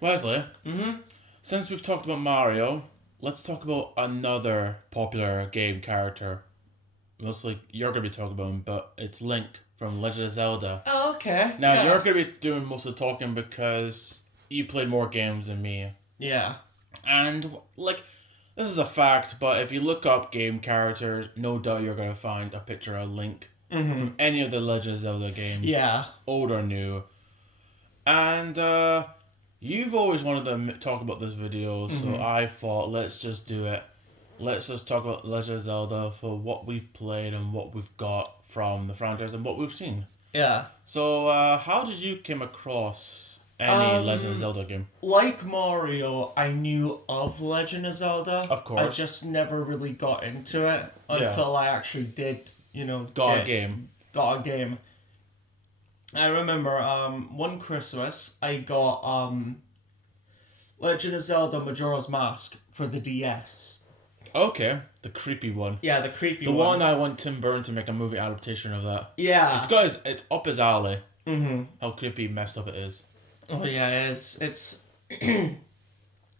Wesley, Mm-hmm. since we've talked about Mario, let's talk about another popular game character. Looks like you're going to be talking about him, but it's Link from Legend of Zelda. Oh, okay. Now, you're Yeah. going to be doing most of the talking because you played more games than me. Yeah. And, like, this is a fact, but if you look up game characters, no doubt you're going to find a picture of Link Mm-hmm. from any of the Legend of Zelda games, Yeah. old or new. And, you've always wanted to talk about this video, so Mm-hmm. I thought, let's just do it. Let's just talk about Legend of Zelda for what we've played and what we've got from the franchise and what we've seen. Yeah. So, how did you come across any Legend of Um, Zelda game? like Mario, I knew of Legend of Zelda. Of I course. just never really got into it until I actually did, Got a game. got a game. I remember one Christmas I got Legend of Zelda Majora's Mask for the DS. Okay, the creepy one. Yeah, the creepy The one. one I want Tim Burton to make a movie adaptation of that. Yeah. It's up his alley. Mm-hmm. How creepy, messed up it is. Oh yeah, it is. It's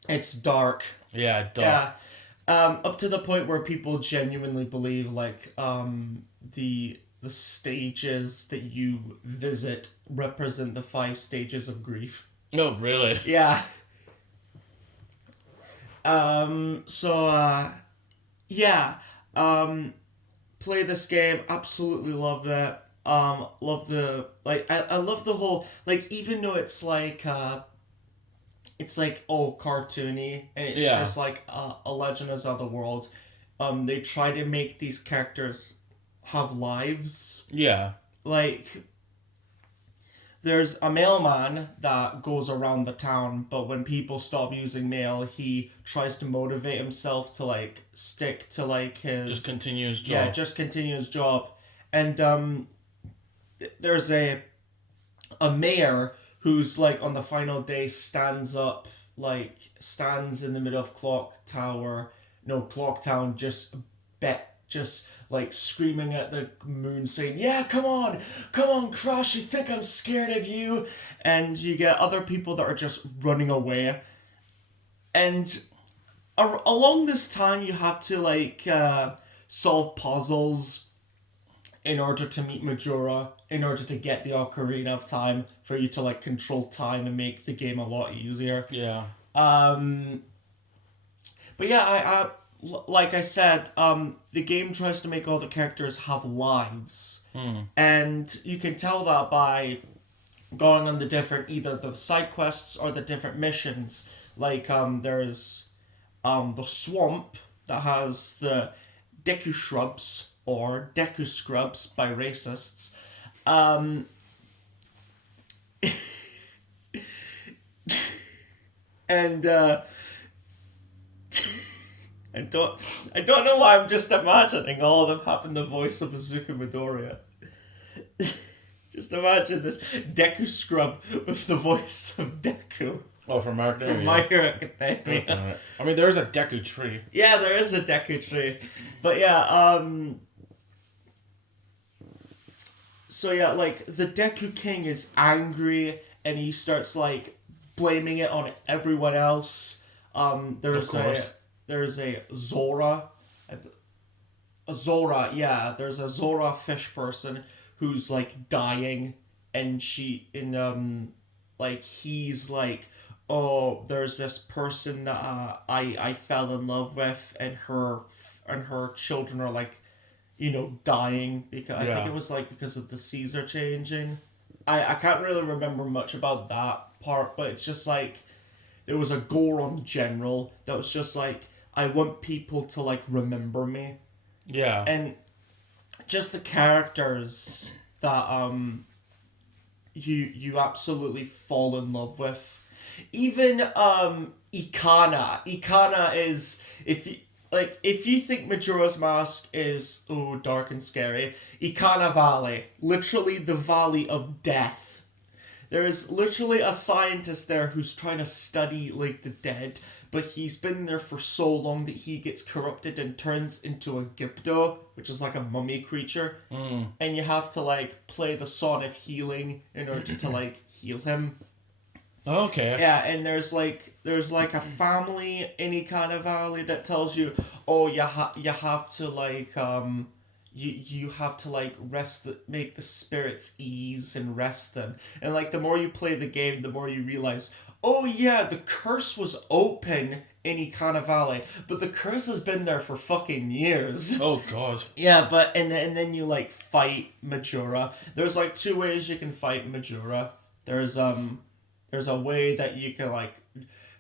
it's dark. Yeah, dark. Yeah. Up to the point where people genuinely believe the stages that you visit represent the 5 stages of grief. Oh, really? Yeah. Yeah. Play this game, absolutely love it. Love the I love the whole even though it's like all cartoony and it's Yeah. just like a Legend of Zelda world. They try to make these characters have lives. Yeah. Like there's a mailman that goes around the town, but when people stop using mail, he tries to motivate himself to stick to his Just continue his job. yeah, just continue his job. And there's a mayor who's on the final day stands in the middle of Clock Town, just screaming at the moon saying, "Yeah, come on, Crush, you think I'm scared of you?" And you get other people that are just running away. And along this time you have to solve puzzles in order to meet Majora, in order to get the Ocarina of Time, for you to control time and make the game a lot easier. Yeah. But yeah, I like I said, the game tries to make all the characters have lives, and you can tell that by going on the different, either the side quests or the different missions. There's the swamp that has the Deku shrubs, or Deku scrubs by racists. And I don't know why I'm just imagining all of them having the voice of Azuka Midoriya. Just imagine this Deku scrub with the voice of Deku. Oh, from My Hero. From My Hero Academia. Damn it. I mean, there's a Deku tree. Yeah, there is a Deku tree. But yeah, so yeah, the Deku King is angry and he starts blaming it on everyone else. There's a Zora. There's a Zora fish person who's dying, and he's oh, there's this person that I fell in love with, and her children are dying because I think it was because of the seas are changing. I can't really remember much about that part, but it's just there was a Goron general that was just I want people to remember me. Yeah. And just the characters that you absolutely fall in love with. Even Ikana. Ikana is, if you think Majora's Mask is dark and scary, Ikana Valley, literally the Valley of Death. There is literally a scientist there who's trying to study the dead, but he's been there for so long that he gets corrupted and turns into a Gypto, which is a mummy creature. And you have to play the Song of Healing in order to heal him. Okay. Yeah, and there's like a family in Ikana Valley that tells you, oh, you have to like you have to like make the spirits ease and rest them. And like the more you play the game, the more you realize, oh yeah, the curse was open in Ikana Valley, but the curse has been there for fucking years. Oh god. Yeah, but and then you like fight Majora. There's like two ways you can fight Majora. There's a way that you can like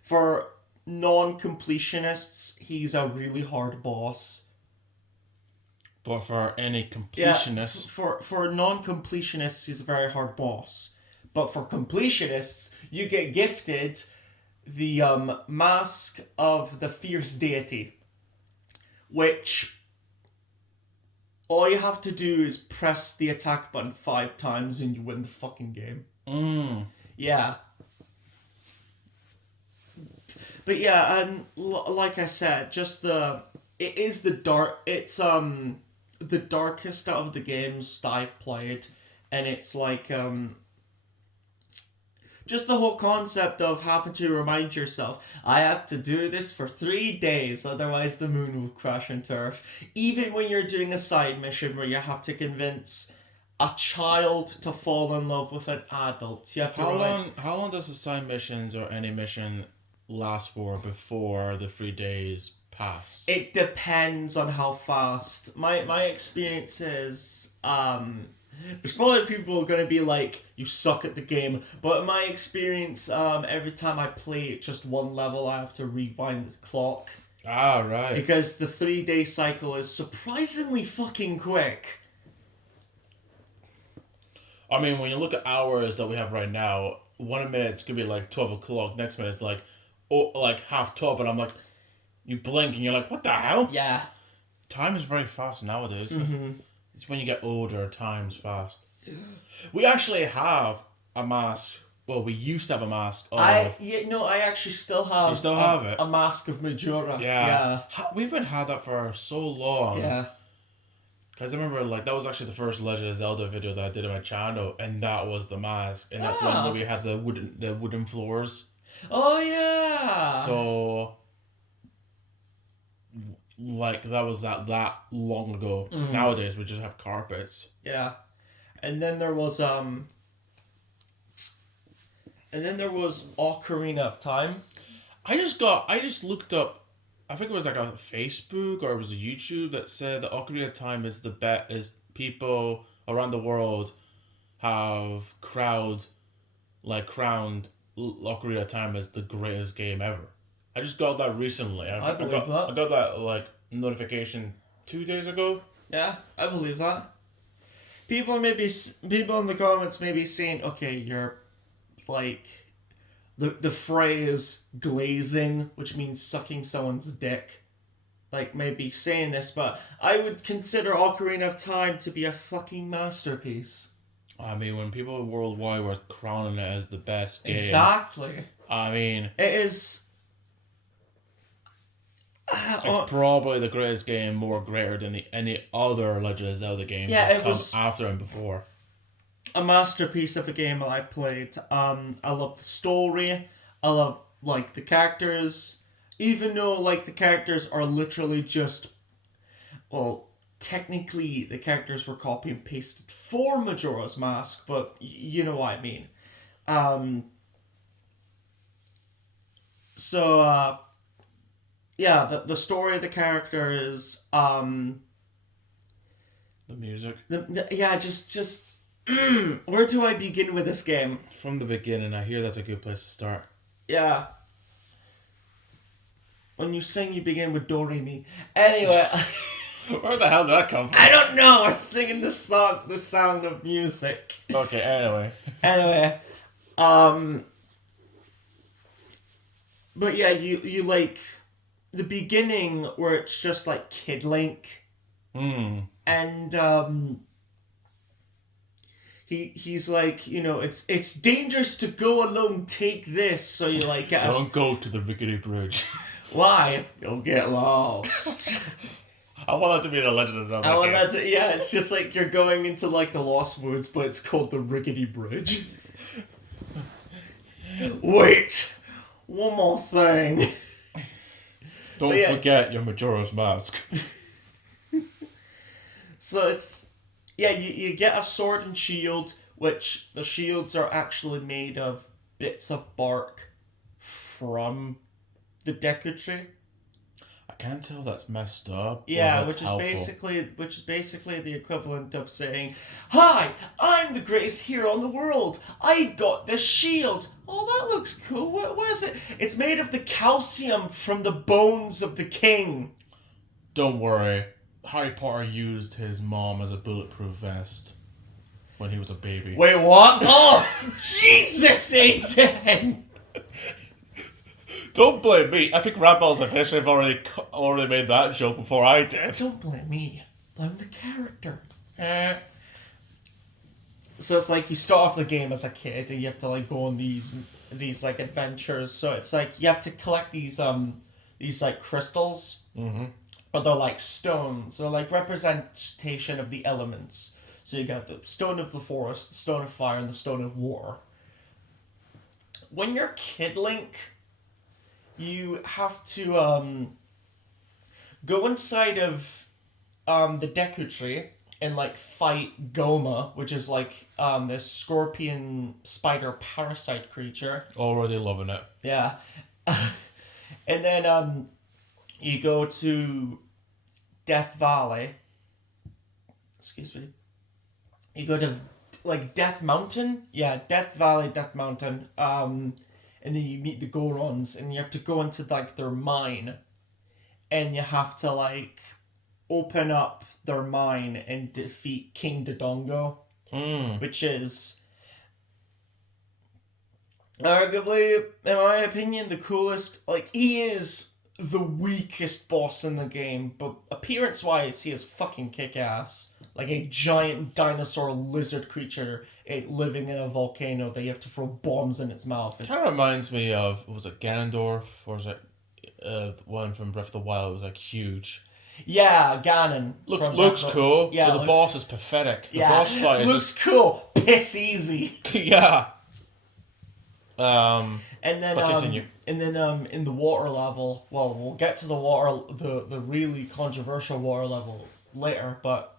for non-completionists, he's a really hard boss. But for any Yeah, completionist, for non-completionists, he's a very hard boss. But for completionists, you get gifted the mask of the fierce deity, which all you have to do is press the attack button 5 times and you win the fucking game. Yeah. But yeah, and like I said, it's the darkest out of the games that I've played, and it's like just the whole concept of having to remind yourself, I have to do this for 3 days, otherwise the moon will crash into Earth. Even when you're doing a side mission where you have to convince a child to fall in love with an adult, you have to how long does the side missions or any mission last for before the 3 days pass? It depends on how fast. My experience is, there's probably people going to be like, you suck at the game, but in my experience, every time I play just one level, I have to rewind the clock. Ah, right. Because the 3-day cycle is surprisingly fucking quick. I mean, when you look at hours that we have right now, 1 minute it's gonna be like 12 o'clock, next minute it's like, like half 12, and I'm like, you blink and you're like, what the hell? Yeah. Time is very fast nowadays. Mm-hmm. It's when you get older, time's fast. We actually have a mask. Well, we used to have a mask of... I actually still have, You still have it? A mask of Majora. Yeah. We've been had that for so long. Yeah. Because I remember, like, that was actually the first Legend of Zelda video that I did on my channel, and that was the mask. And that's when we had the wooden floors. Oh, yeah! So... like that was that long ago. Mm. Nowadays we just have carpets. Yeah. And then there was Ocarina of Time. I just looked up, I think it was like a Facebook or it was a YouTube that said that Ocarina of Time is is people around the world have crowned Ocarina of Time as the greatest game ever. I just got that recently. I believe that. I got that like notification 2 days ago. Yeah, I believe that. People in the comments may be saying, okay, you're like the phrase glazing, which means sucking someone's dick, like maybe saying this, but I would consider Ocarina of Time to be a fucking masterpiece. I mean, when people worldwide were crowning it as the best game. Exactly. I mean, it is. It's probably the greatest game, more greater than any other Legend of Zelda game. Yeah, it come was after and before. A masterpiece of a game that I played. I love the story. I love like the characters, even though like the characters are literally just, well, technically the characters were copy and pasted for Majora's Mask, but you know what I mean. Yeah, the story of the characters, the music. Just where do I begin with this game? From the beginning, I hear that's a good place to start. Yeah. When you sing, you begin with Do Re Mi. Anyway. Where the hell did that come from? I don't know. I'm singing the song, The Sound of Music. Okay. Anyway, but yeah, you like the beginning where it's just like Kid Link, and he's like, you know, it's dangerous to go alone. Take this, so you like don't go to the rickety bridge. Why? You'll get lost. I want that to be the Legend of Zelda. Yeah, it's just like you're going into like the Lost Woods, but it's called the Rickety Bridge. Wait, one more thing. Don't forget your Majora's Mask. So it's you get a sword and shield, which the shields are actually made of bits of bark from the Deku Tree. I can't tell that's messed up. Yeah, or that's helpful. which is basically the equivalent of saying, "Hi, I'm the greatest hero in the world. I got this shield. Oh, that looks cool. What is it? It's made of the calcium from the bones of the king." Don't worry. Harry Potter used his mom as a bulletproof vest when he was a baby. Wait, what? Oh, Jesus, Satan! Don't blame me. Epic Rebels officially have already made that joke before I did. Don't blame me. Blame the character. So it's like you start off the game as a kid and you have to like go on these like adventures. So it's like you have to collect these like crystals, but they're like stones. They're like representation of the elements. So you got the stone of the forest, the stone of fire, and the stone of war. When you're Kid Link, you have to go inside of the Deku Tree and like fight Goma, which is like this scorpion spider parasite creature. Already loving it. Yeah. And then you go to Death Valley. Excuse me. You go to like Death Mountain. Yeah, Death Valley, Death Mountain. And then you meet the Gorons, and you have to go into like their mine, and you have to like open up their mine and defeat King Dodongo, which is arguably, in my opinion, the coolest. Like, he is the weakest boss in the game, but appearance-wise, he is fucking kick-ass. Like a giant dinosaur lizard creature living in a volcano that you have to throw bombs in its mouth. Kind of reminds me of, was it Ganondorf, or was it one from Breath of the Wild? It was like huge. Yeah, Ganon. Looks cool, yeah, but the boss is pathetic. The boss fight looks cool. Piss easy. Yeah. And then but continue. And then in the water level, well, we'll get to the really controversial water level later, but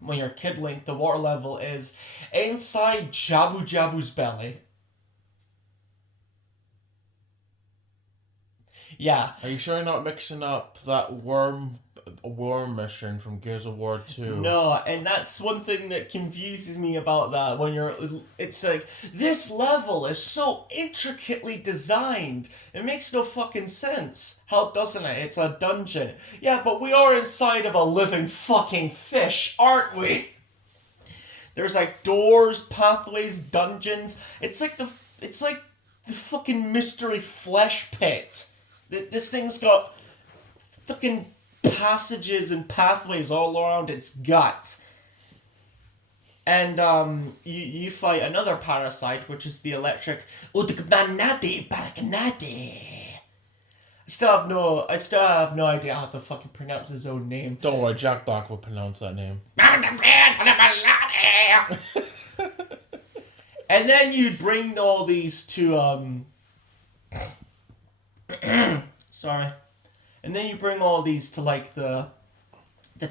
when you're Kid Link, the water level is inside Jabu Jabu's belly. Yeah. Are you sure you're not mixing up that worm mission from Gears of War 2? No, and that's one thing that confuses me about that. It's like, this level is so intricately designed. It makes no fucking sense. How doesn't it? It's a dungeon. Yeah, but we are inside of a living fucking fish, aren't we? There's like doors, pathways, dungeons. It's like the fucking mystery flesh pit. This thing's got fucking passages and pathways all around its gut. And you fight another parasite, which is the electric Udgmanati Parakanati. I still have no idea how to fucking pronounce his own name. Don't worry, Jack Black will pronounce that name. And then you bring all these to sorry. And then you bring all these to like the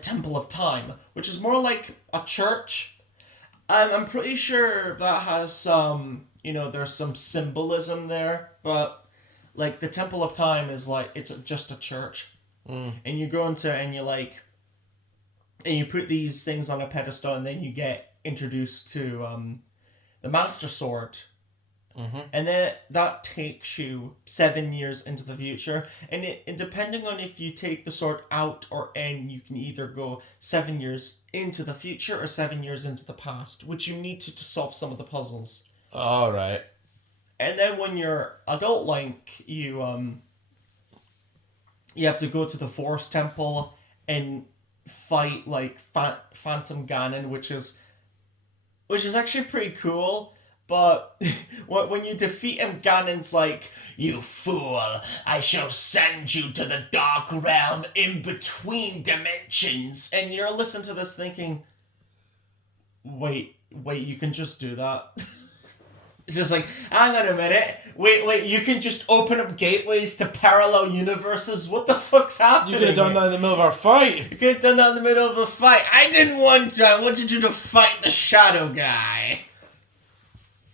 Temple of Time, which is more like a church. I'm pretty sure that has some, there's some symbolism there, but like the Temple of Time is like, it's just a church. And you go into and you put these things on a pedestal, and then you get introduced to the Master Sword. And then that takes you 7 years into the future, and depending on if you take the sword out or in, you can either go 7 years into the future or 7 years into the past, which you need to solve some of the puzzles. All right. And then when you're adult Link, you have to go to the Forest Temple and fight like Phantom Ganon, which is actually pretty cool. But when you defeat him, Ganon's like, "You fool, I shall send you to the dark realm in between dimensions." And you're listening to this thinking, wait, you can just do that? It's just like, hang on a minute. Wait, you can just open up gateways to parallel universes? What the fuck's happening? You could have done that in the middle of our fight. You could have done that in the middle of the fight. I didn't want to. I wanted you to fight the shadow guy.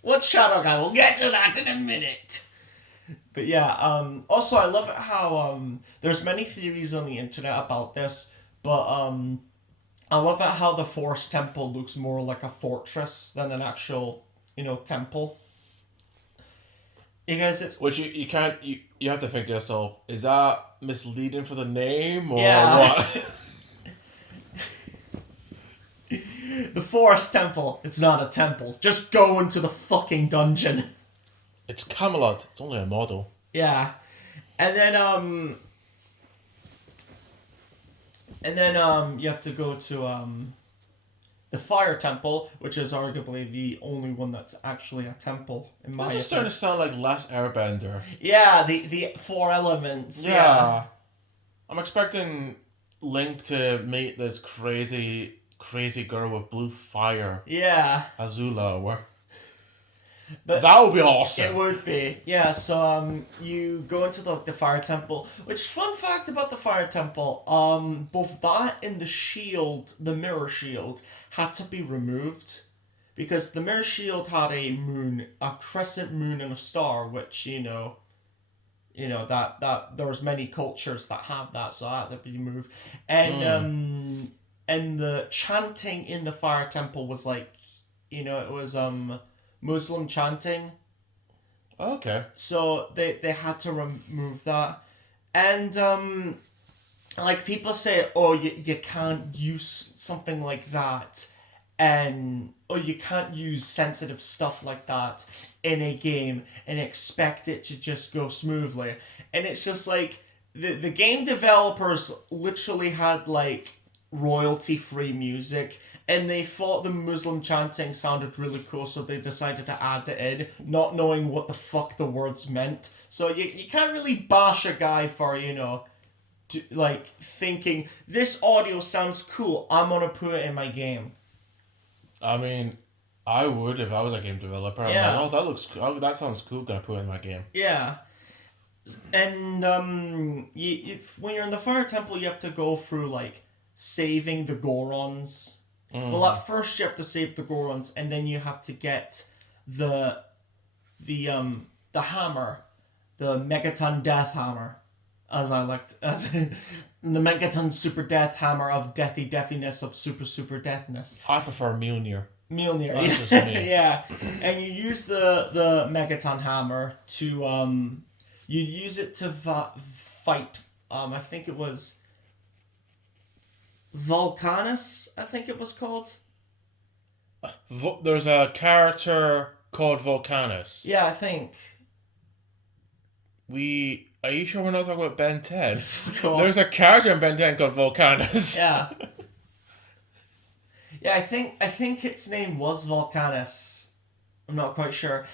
What shadow guy? We'll get to that in a minute. But yeah, also I love it how there's many theories on the internet about this, but I love it how the Forest Temple looks more like a fortress than an actual, temple. Because it's... Which you can't, you have to think to yourself, is that misleading for the name, or Yeah. what? The Forest Temple, it's not a temple. Just go into the fucking dungeon. It's Camelot, it's only a model. Yeah. And then you have to go to the Fire Temple, which is arguably the only one that's actually a temple in my This is starting to sound like Last Airbender. Yeah, the four elements. Yeah. I'm expecting Link to meet this crazy girl with blue fire. Yeah. Azula, or... But that would be awesome. It would be. Yeah, so you go into the Fire Temple, which, fun fact about the Fire Temple, both that and the Mirror Shield, had to be removed. Because the Mirror Shield had a crescent moon and a star, which, that there was many cultures that have that, so that had to be removed. And the chanting in the Fire Temple was like, it was Muslim chanting. Okay. So they had to remove that. And like people say, oh, you can't use something like that, or you can't use sensitive stuff like that in a game and expect it to just go smoothly. And it's just like the game developers literally had like royalty-free music, and they thought the Muslim chanting sounded really cool, so they decided to add it in, not knowing what the fuck the words meant. So you can't really bash a guy for, thinking, this audio sounds cool, I'm gonna put it in my game. I mean, I would if I was a game developer. Yeah. I'm like, that sounds cool, gonna put it in my game. Yeah. And when you're in the Fire Temple, you have to go through, like, saving the Gorons. Well, at first you have to save the Gorons, and then you have to get the hammer, the Megaton Death Hammer, the Megaton Super Death Hammer of Deathiness of Super Deathness. I prefer Mjolnir. Mjolnir, That's just me. yeah, and you use the Megaton Hammer to you use it to fight. I think it was Volcanus, I think it was called. There's a character called Volcanus. Yeah, I think. Are you sure we're not talking about Ben 10? Cool. There's a character in Ben 10 called Volcanus. Yeah. Yeah, I think its name was Volcanus. I'm not quite sure.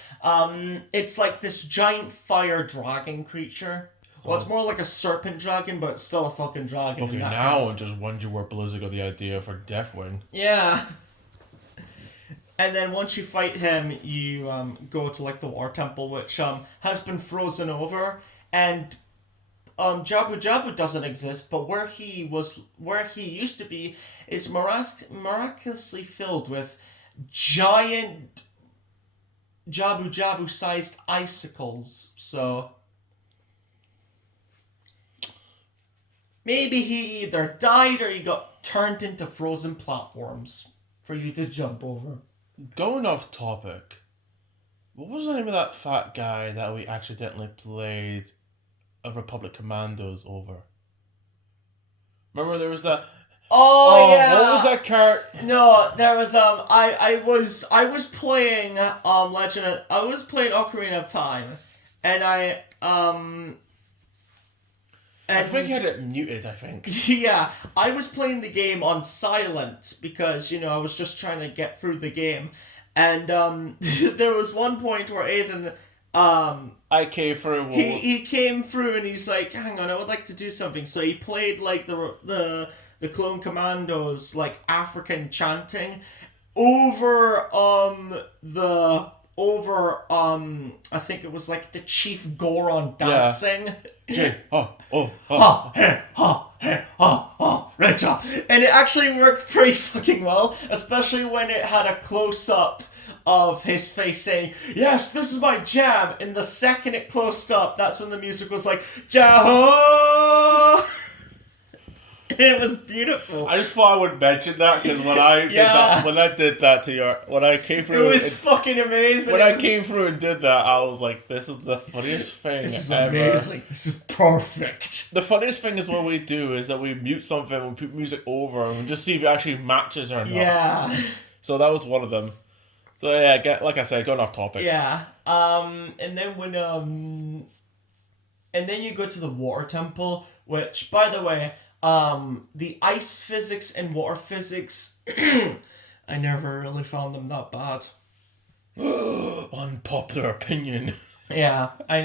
It's like this giant fire dragon creature. Well, it's more like a serpent dragon, but it's still a fucking dragon. Okay, now I just wonder where Blizzard got the idea for Deathwing. Yeah. And then once you fight him, you go to like the War Temple, which has been frozen over, and Jabu Jabu doesn't exist, but where he used to be is miraculously filled with giant Jabu Jabu sized icicles. So maybe he either died or he got turned into frozen platforms for you to jump over. Going off topic, what was the name of that fat guy that we accidentally played a Republic Commandos over? Remember there was that... Oh yeah. What was that character? No, there was I was playing I was playing Ocarina of Time, and I think he had it muted, I think. Yeah, I was playing the game on silent because, I was just trying to get through the game. And there was one point where Aiden... I came through. He came through and he's like, hang on, I would like to do something. So he played like the Clone Commandos, like African chanting over over I think it was like the Chief Goron Yeah. dancing. Oh, Ha, he, ha, he, ha, ha, Richa. And it actually worked pretty fucking well, especially when it had a close-up of his face saying, yes, this is my jam. And the second it closed up, that's when the music was like, Jaho! It was beautiful. I just thought I would mention that because when I did that to your, when I came It through, was fucking amazing. when I came through and did that, I was like, "This is the funniest thing This is ever." amazing. This is perfect. The funniest thing is what we do is that we mute something, we put music over, and we just see if it actually matches or not. Yeah. So that was one of them. So yeah, like I said, going off topic. Yeah. And then when and then you go to the water temple, which, by the way, the ice physics and water physics, I never really found them that bad. Unpopular opinion. Yeah, I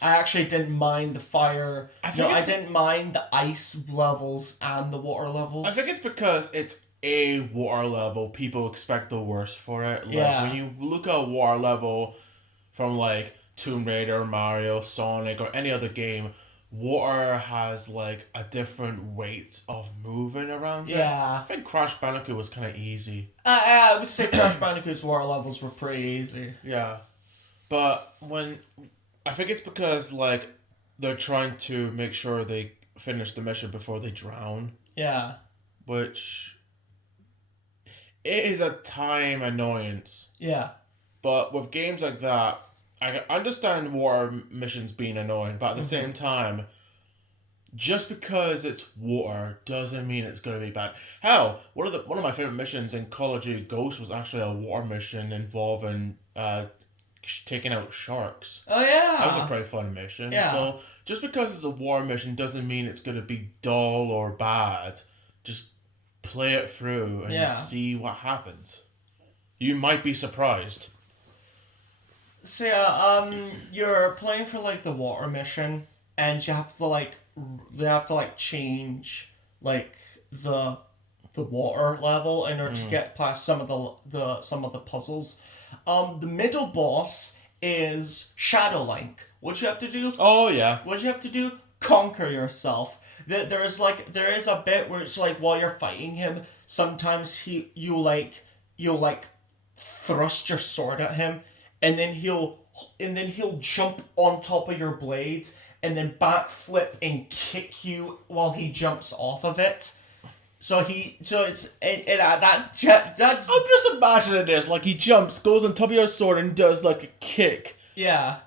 actually didn't mind the fire. I didn't mind the ice levels and the water levels. I think it's because it's a water level. People expect the worst for it. Like, Yeah. when you look at a water level from like Tomb Raider, Mario, Sonic, or any other game, water has like a different weight of moving around it. Yeah. I think Crash Bandicoot was kind of easy. I would say Crash Bandicoot's water levels were pretty easy. Yeah. But I think it's because like they're trying to make sure they finish the mission before they drown, Yeah. which it is a time annoyance. Yeah. But with games like that, I can understand water missions being annoying, but at the same time, just because it's water doesn't mean it's going to be bad. Hell, one of my favorite missions in Call of Duty Ghost was actually a water mission involving taking out sharks. Oh yeah. That was a pretty fun mission. Yeah. So just because it's a water mission doesn't mean it's going to be dull or bad. Just play it through and see what happens. You might be surprised. So yeah, you're playing for like the water mission, and you have to change like the water level in order to get past some of the puzzles. The middle boss is Shadow Link. What you have to do? Oh yeah. What you have to do? Conquer yourself. There is a bit where it's like while you're fighting him, sometimes you'll thrust your sword at him, and then he'll jump on top of your blades and then backflip and kick you while he jumps off of it. I'm just imagining this, like he jumps, goes on top of your sword and does like a kick. Yeah.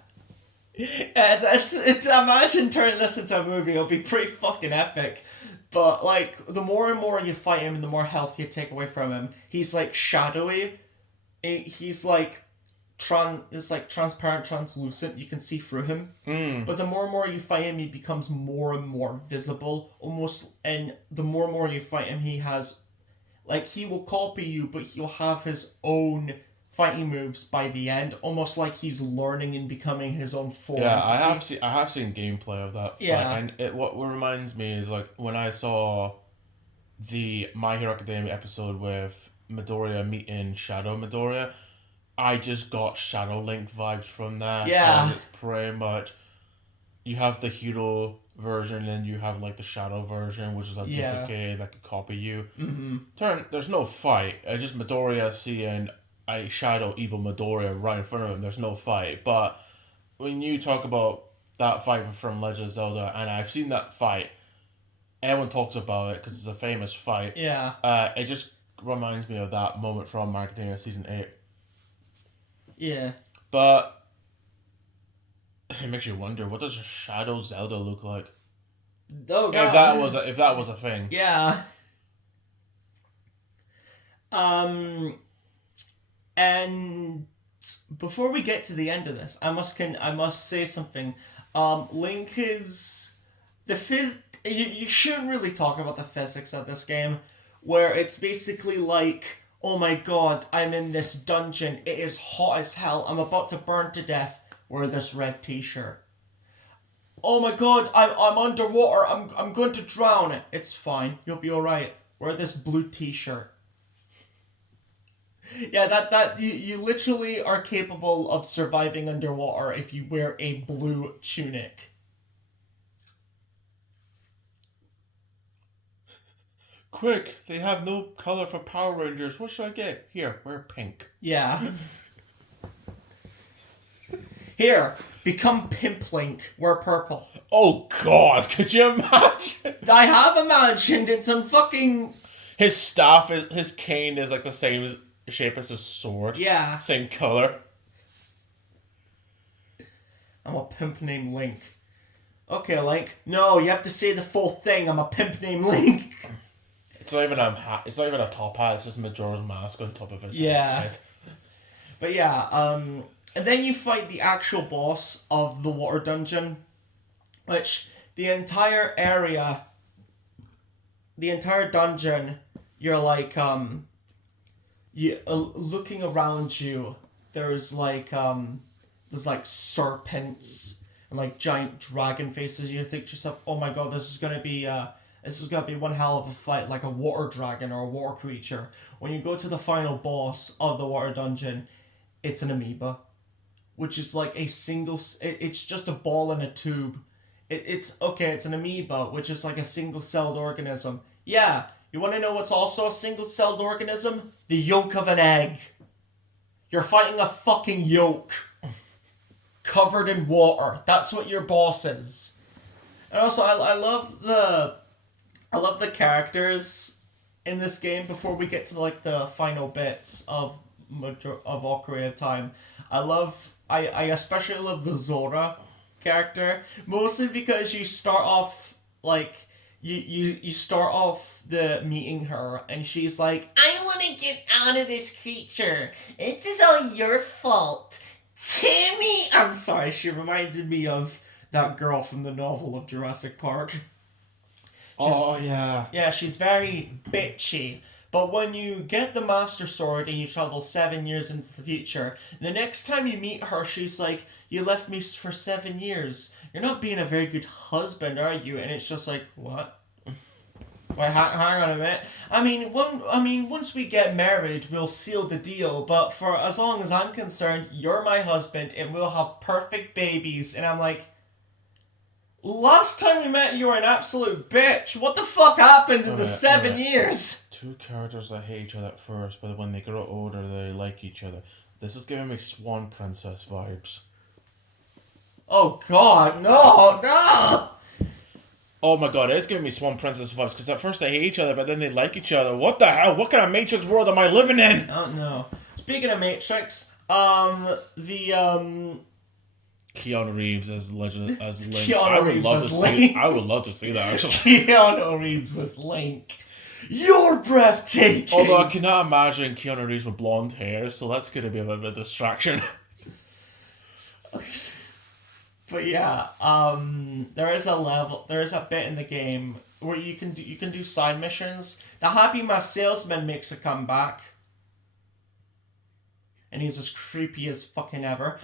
Imagine turning this into a movie. It'll be pretty fucking epic. But like the more and more you fight him, and the more health you take away from him, he's like shadowy. He's like transparent, translucent. You can see through him. But the more and more you fight him, he becomes more and more visible. Almost, and the more and more you fight him, he will copy you, but he'll have his own fighting moves by the end, almost like he's learning and becoming his own full entity. I have seen gameplay of that. Yeah. And what reminds me is like when I saw the My Hero Academia episode with Midoriya meeting Shadow Midoriya, I just got Shadow Link vibes from that. Yeah. And it's pretty much, you have the hero version and you have like the shadow version, which is a duplicate that could copy you. There's no fight. It's just Midoriya seeing a shadow evil Midoriya right in front of him. There's no fight. But when you talk about that fight from Legend of Zelda, and I've seen that fight, everyone talks about it because it's a famous fight. Yeah. It just reminds me of that moment from My Hero Academia Season 8. Yeah. But it makes you wonder, what does a Shadow Zelda look like? Oh god. If that was a thing. Yeah. And before we get to the end of this, I must say something. Link is you shouldn't really talk about the physics of this game, where it's basically like, oh my god, I'm in this dungeon, it is hot as hell, I'm about to burn to death, wear this red t-shirt. Oh my god, I'm underwater, I'm going to drown. It's fine, you'll be alright. Wear this blue t-shirt. Yeah, that you literally are capable of surviving underwater if you wear a blue tunic. Quick, they have no color for Power Rangers. What should I get? Here, wear pink. Yeah. Here, become Pimp Link. Wear purple. Oh God, could you imagine? I have imagined it's a fucking His cane is like the same shape as his sword. yeah. Same color. I'm a pimp named Link. Okay, Link. No, you have to say the full thing. I'm a pimp named Link. It's not even a hat. It's not even a top hat. It's just Majora's Mask on top of his head. But yeah, and then you fight the actual boss of the water dungeon, which the entire dungeon, you're like you looking around you. There's like serpents and like giant dragon faces. You think to yourself, oh my god, this is gonna be one hell of a fight, like a water dragon or a water creature. When you go to the final boss of the water dungeon, it's an amoeba, which is like a single. It's just a ball in a tube. It's an amoeba, which is like a single-celled organism. Yeah, you want to know what's also a single-celled organism? The yolk of an egg. You're fighting a fucking yolk covered in water. That's what your boss is. And also, I love the characters in this game. Before we get to like the final bits of Ocarina of Time, I especially love the Zora character, mostly because you start off like you start off the meeting her and she's like, I want to get out of this creature. This is all your fault, Timmy. I'm sorry, she reminded me of that girl from the novel of Jurassic Park. Yeah, she's very bitchy. But when you get the Master Sword and you travel 7 years into the future, the next time you meet her, she's like, you left me for 7 years. You're not being a very good husband, are you? And it's just like, what? Wait, hang on a minute. I mean, once we get married, we'll seal the deal. But for as long as I'm concerned, you're my husband, and we'll have perfect babies. And I'm like, last time we met, you were an absolute bitch. What the fuck happened in the 7 years? Two characters that hate each other at first, but when they grow older, they like each other. This is giving me Swan Princess vibes. Oh god, no! Oh my god, it is giving me Swan Princess vibes, because at first they hate each other, but then they like each other. What the hell? What kind of Matrix world am I living in? I don't know. Speaking of Matrix, Keanu Reeves as Link. Keanu Reeves as Link. I would love to see that, actually. Keanu Reeves as Link. You're breathtaking! Although I cannot imagine Keanu Reeves with blonde hair, so that's going to be a bit of a distraction. But yeah, there is a bit in the game where you can do side missions. The Happy Mask Salesman makes a comeback. And he's as creepy as fucking ever.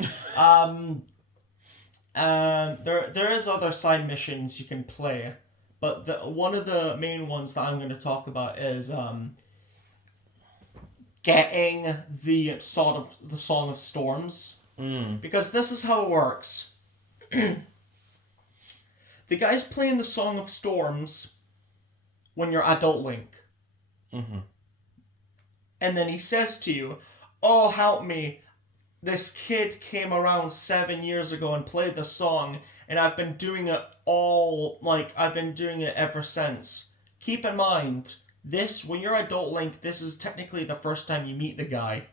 There is other side missions you can play, but one of the main ones that I'm going to talk about is getting the Song of Storms, because this is how it works. The guy's playing the Song of Storms when you're adult Link, and then he says to you, "Oh, help me! This kid came around 7 years ago and played the song, and I've been doing it ever since. Keep in mind, when you're adult Link, this is technically the first time you meet the guy.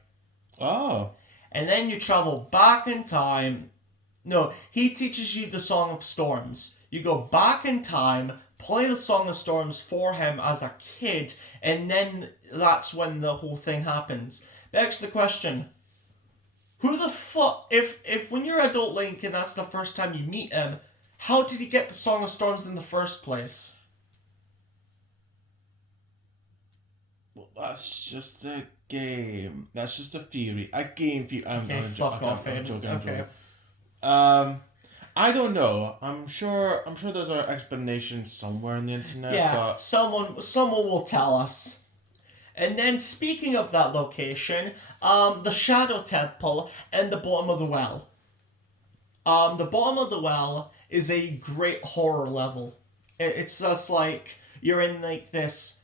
Oh. And then you travel back in time. No, he teaches you the Song of Storms. You go back in time, play the Song of Storms for him as a kid, and then that's when the whole thing happens. Begs the question, who the fuck, if when you're adult Link and that's the first time you meet him, how did he get the Song of Storms in the first place? Well, that's just a game. That's just a theory. A game theory. I'm joking. I don't know. I'm sure there's an explanation somewhere on the internet. Yeah, but someone will tell us. And then speaking of that location, the Shadow Temple and the bottom of the well. The bottom of the well is a great horror level. It's just like you're in like this.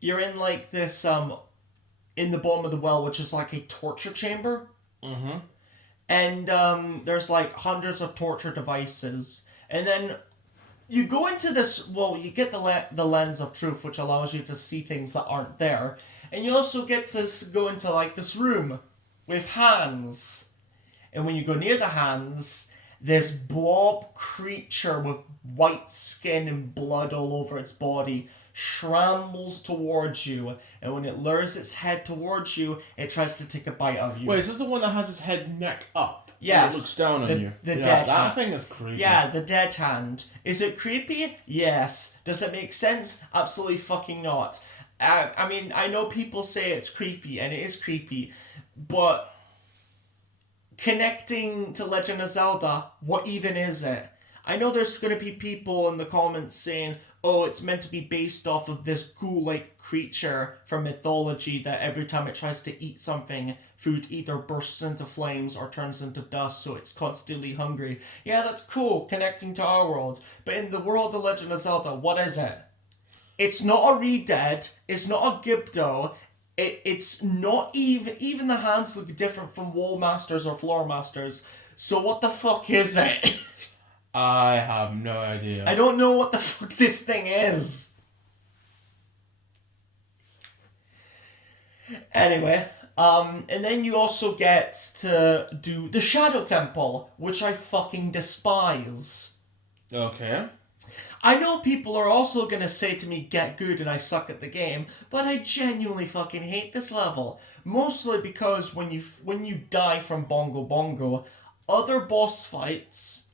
You're in like this. In the bottom of the well, which is like a torture chamber. Mm-hmm. And there's like hundreds of torture devices. And then you go into this. Well, you get the lens of truth, which allows you to see things that aren't there. And you also get to go into like this room with hands. And when you go near the hands, this blob creature with white skin and blood all over its body shambles towards you, and when it lures its head towards you, it tries to take a bite of you. Wait, is this the one that has its head neck up? Yes. It looks down on you. The dead that hand. thing is creepy. Yeah, the dead hand. Is it creepy? Yes. Does it make sense? Absolutely fucking not. I mean, I know people say it's creepy, and it is creepy, but connecting to Legend of Zelda, what even is it? I know there's going to be people in the comments saying, oh, it's meant to be based off of this ghoul-like creature from mythology that every time it tries to eat something, food either bursts into flames or turns into dust, so it's constantly hungry. Yeah, that's cool, connecting to our world. But in the world of Legend of Zelda, what is it? It's not a Re-Dead, it's not a Gibdo, it's not even the hands look different from Wall Masters or Floor Masters. So what the fuck is it? I have no idea. I don't know what the fuck this thing is. Anyway, and then you also get to do the Shadow Temple, which I fucking despise. Okay. I know people are also going to say to me, get good and I suck at the game, but I genuinely fucking hate this level. Mostly because when you die from Bongo Bongo, other boss fights,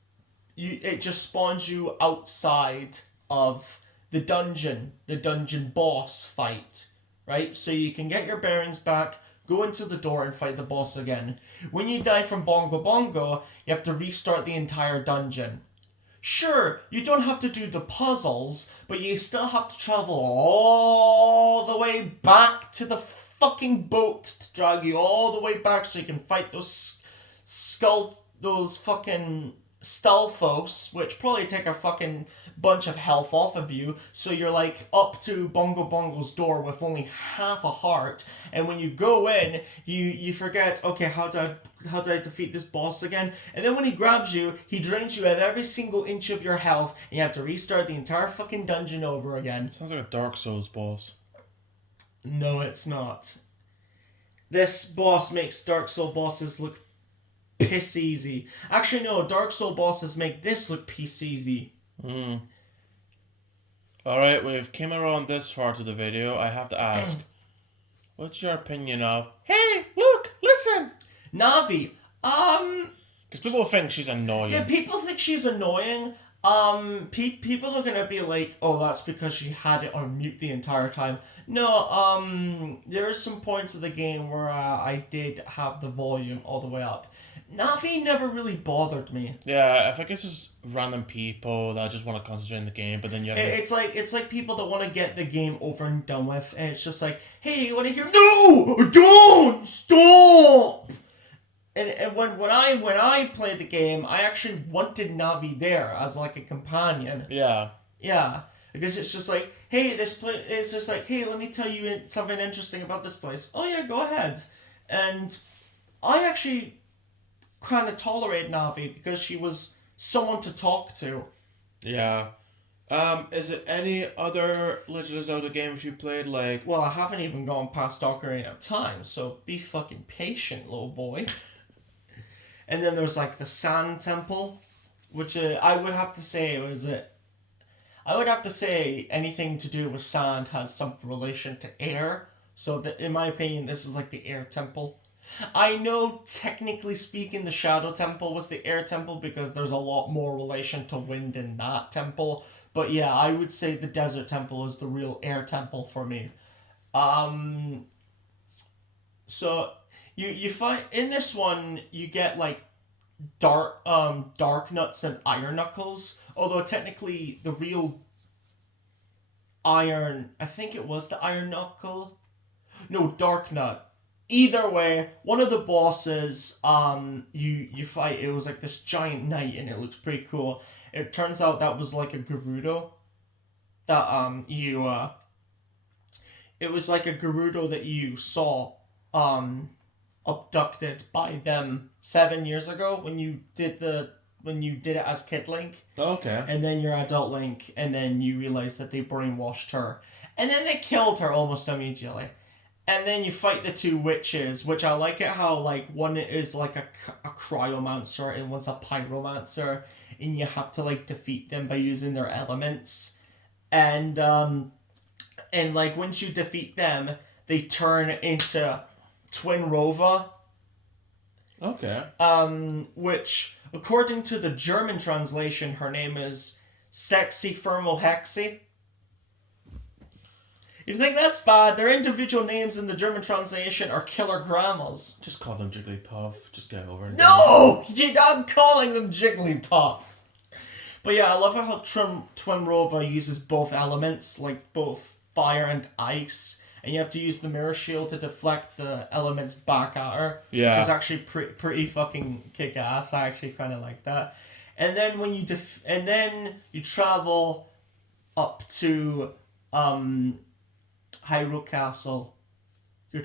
it just spawns you outside of the dungeon boss fight, right? So you can get your bearings back, go into the door and fight the boss again. When you die from Bongo Bongo, you have to restart the entire dungeon. Sure, you don't have to do the puzzles, but you still have to travel all the way back to the fucking boat to drag you all the way back so you can fight those fucking Stalfos, which probably take a fucking bunch of health off of you, so you're like up to Bongo Bongo's door with only half a heart, and when you go in, you forget, okay, how do I defeat this boss again? And then when he grabs you, he drains you of every single inch of your health, and you have to restart the entire fucking dungeon over again. Sounds like a Dark Souls boss. No, it's not. This boss makes Dark Souls bosses look piss easy. Actually, no, Dark Souls bosses make this look piss easy. Alright, we've came around this far to the video. I have to ask, what's your opinion of, hey, look, listen! Navi, Because people think she's annoying. yeah, people think she's annoying. People are gonna be like, oh, that's because she had it on mute the entire time. No, there are some points of the game where I did have the volume all the way up. Navi never really bothered me. Yeah, I think it's just random people that just want to concentrate on the game, but then you have It's like people that want to get the game over and done with, and it's just like, hey, you want to hear? No, don't stop. And when I played the game, I actually wanted Navi there as like a companion. Yeah. Yeah, because it's just like, hey, this place. It's just like, hey, let me tell you something interesting about this place. Oh yeah, go ahead. And I actually kind of tolerated Navi because she was someone to talk to. Yeah. Is it any other Legend of Zelda games you played? Like, Well, I haven't even gone past Ocarina of Time, so be fucking patient, little boy. And then there's like the Sand Temple, which I would have to say I would have to say anything to do with sand has some relation to air. So that, in my opinion, this is like the air temple. I know, technically speaking, the Shadow Temple was the air temple because there's a lot more relation to wind in that temple. But yeah, I would say the Desert Temple is the real air temple for me. So you find in this one you get like dark nuts and iron knuckles. Although technically the real iron, I think it was the iron knuckle. No, Dark Nut. Either way, one of the bosses, you fight. It was like this giant knight, and it looks pretty cool. It turns out that was like a Gerudo that it was like a Gerudo that you saw um abducted by them 7 years ago when you did it as Kid Link, Okay. and then you're Adult Link, and then you realize that they brainwashed her, and then they killed her almost immediately. And then you fight the two witches, which I like it how like one is like a cryomancer and one's a pyromancer, and you have to like defeat them by using their elements. And like once you defeat them, they turn into Twin Rova, Okay. which according to the German translation, her name is Sexy Thermal Hexy. You think that's bad? Their individual names in the German translation are killer grammars. Just call them Jigglypuff. Just get over it. No! You're not calling them Jigglypuff. But yeah, I love how Twin Rova uses both elements, like both fire and ice, and you have to use the mirror shield to deflect the elements back at her. Yeah. Which is actually pretty fucking kick ass. I actually kind of like that. And then when you travel up to Hyrule Castle, the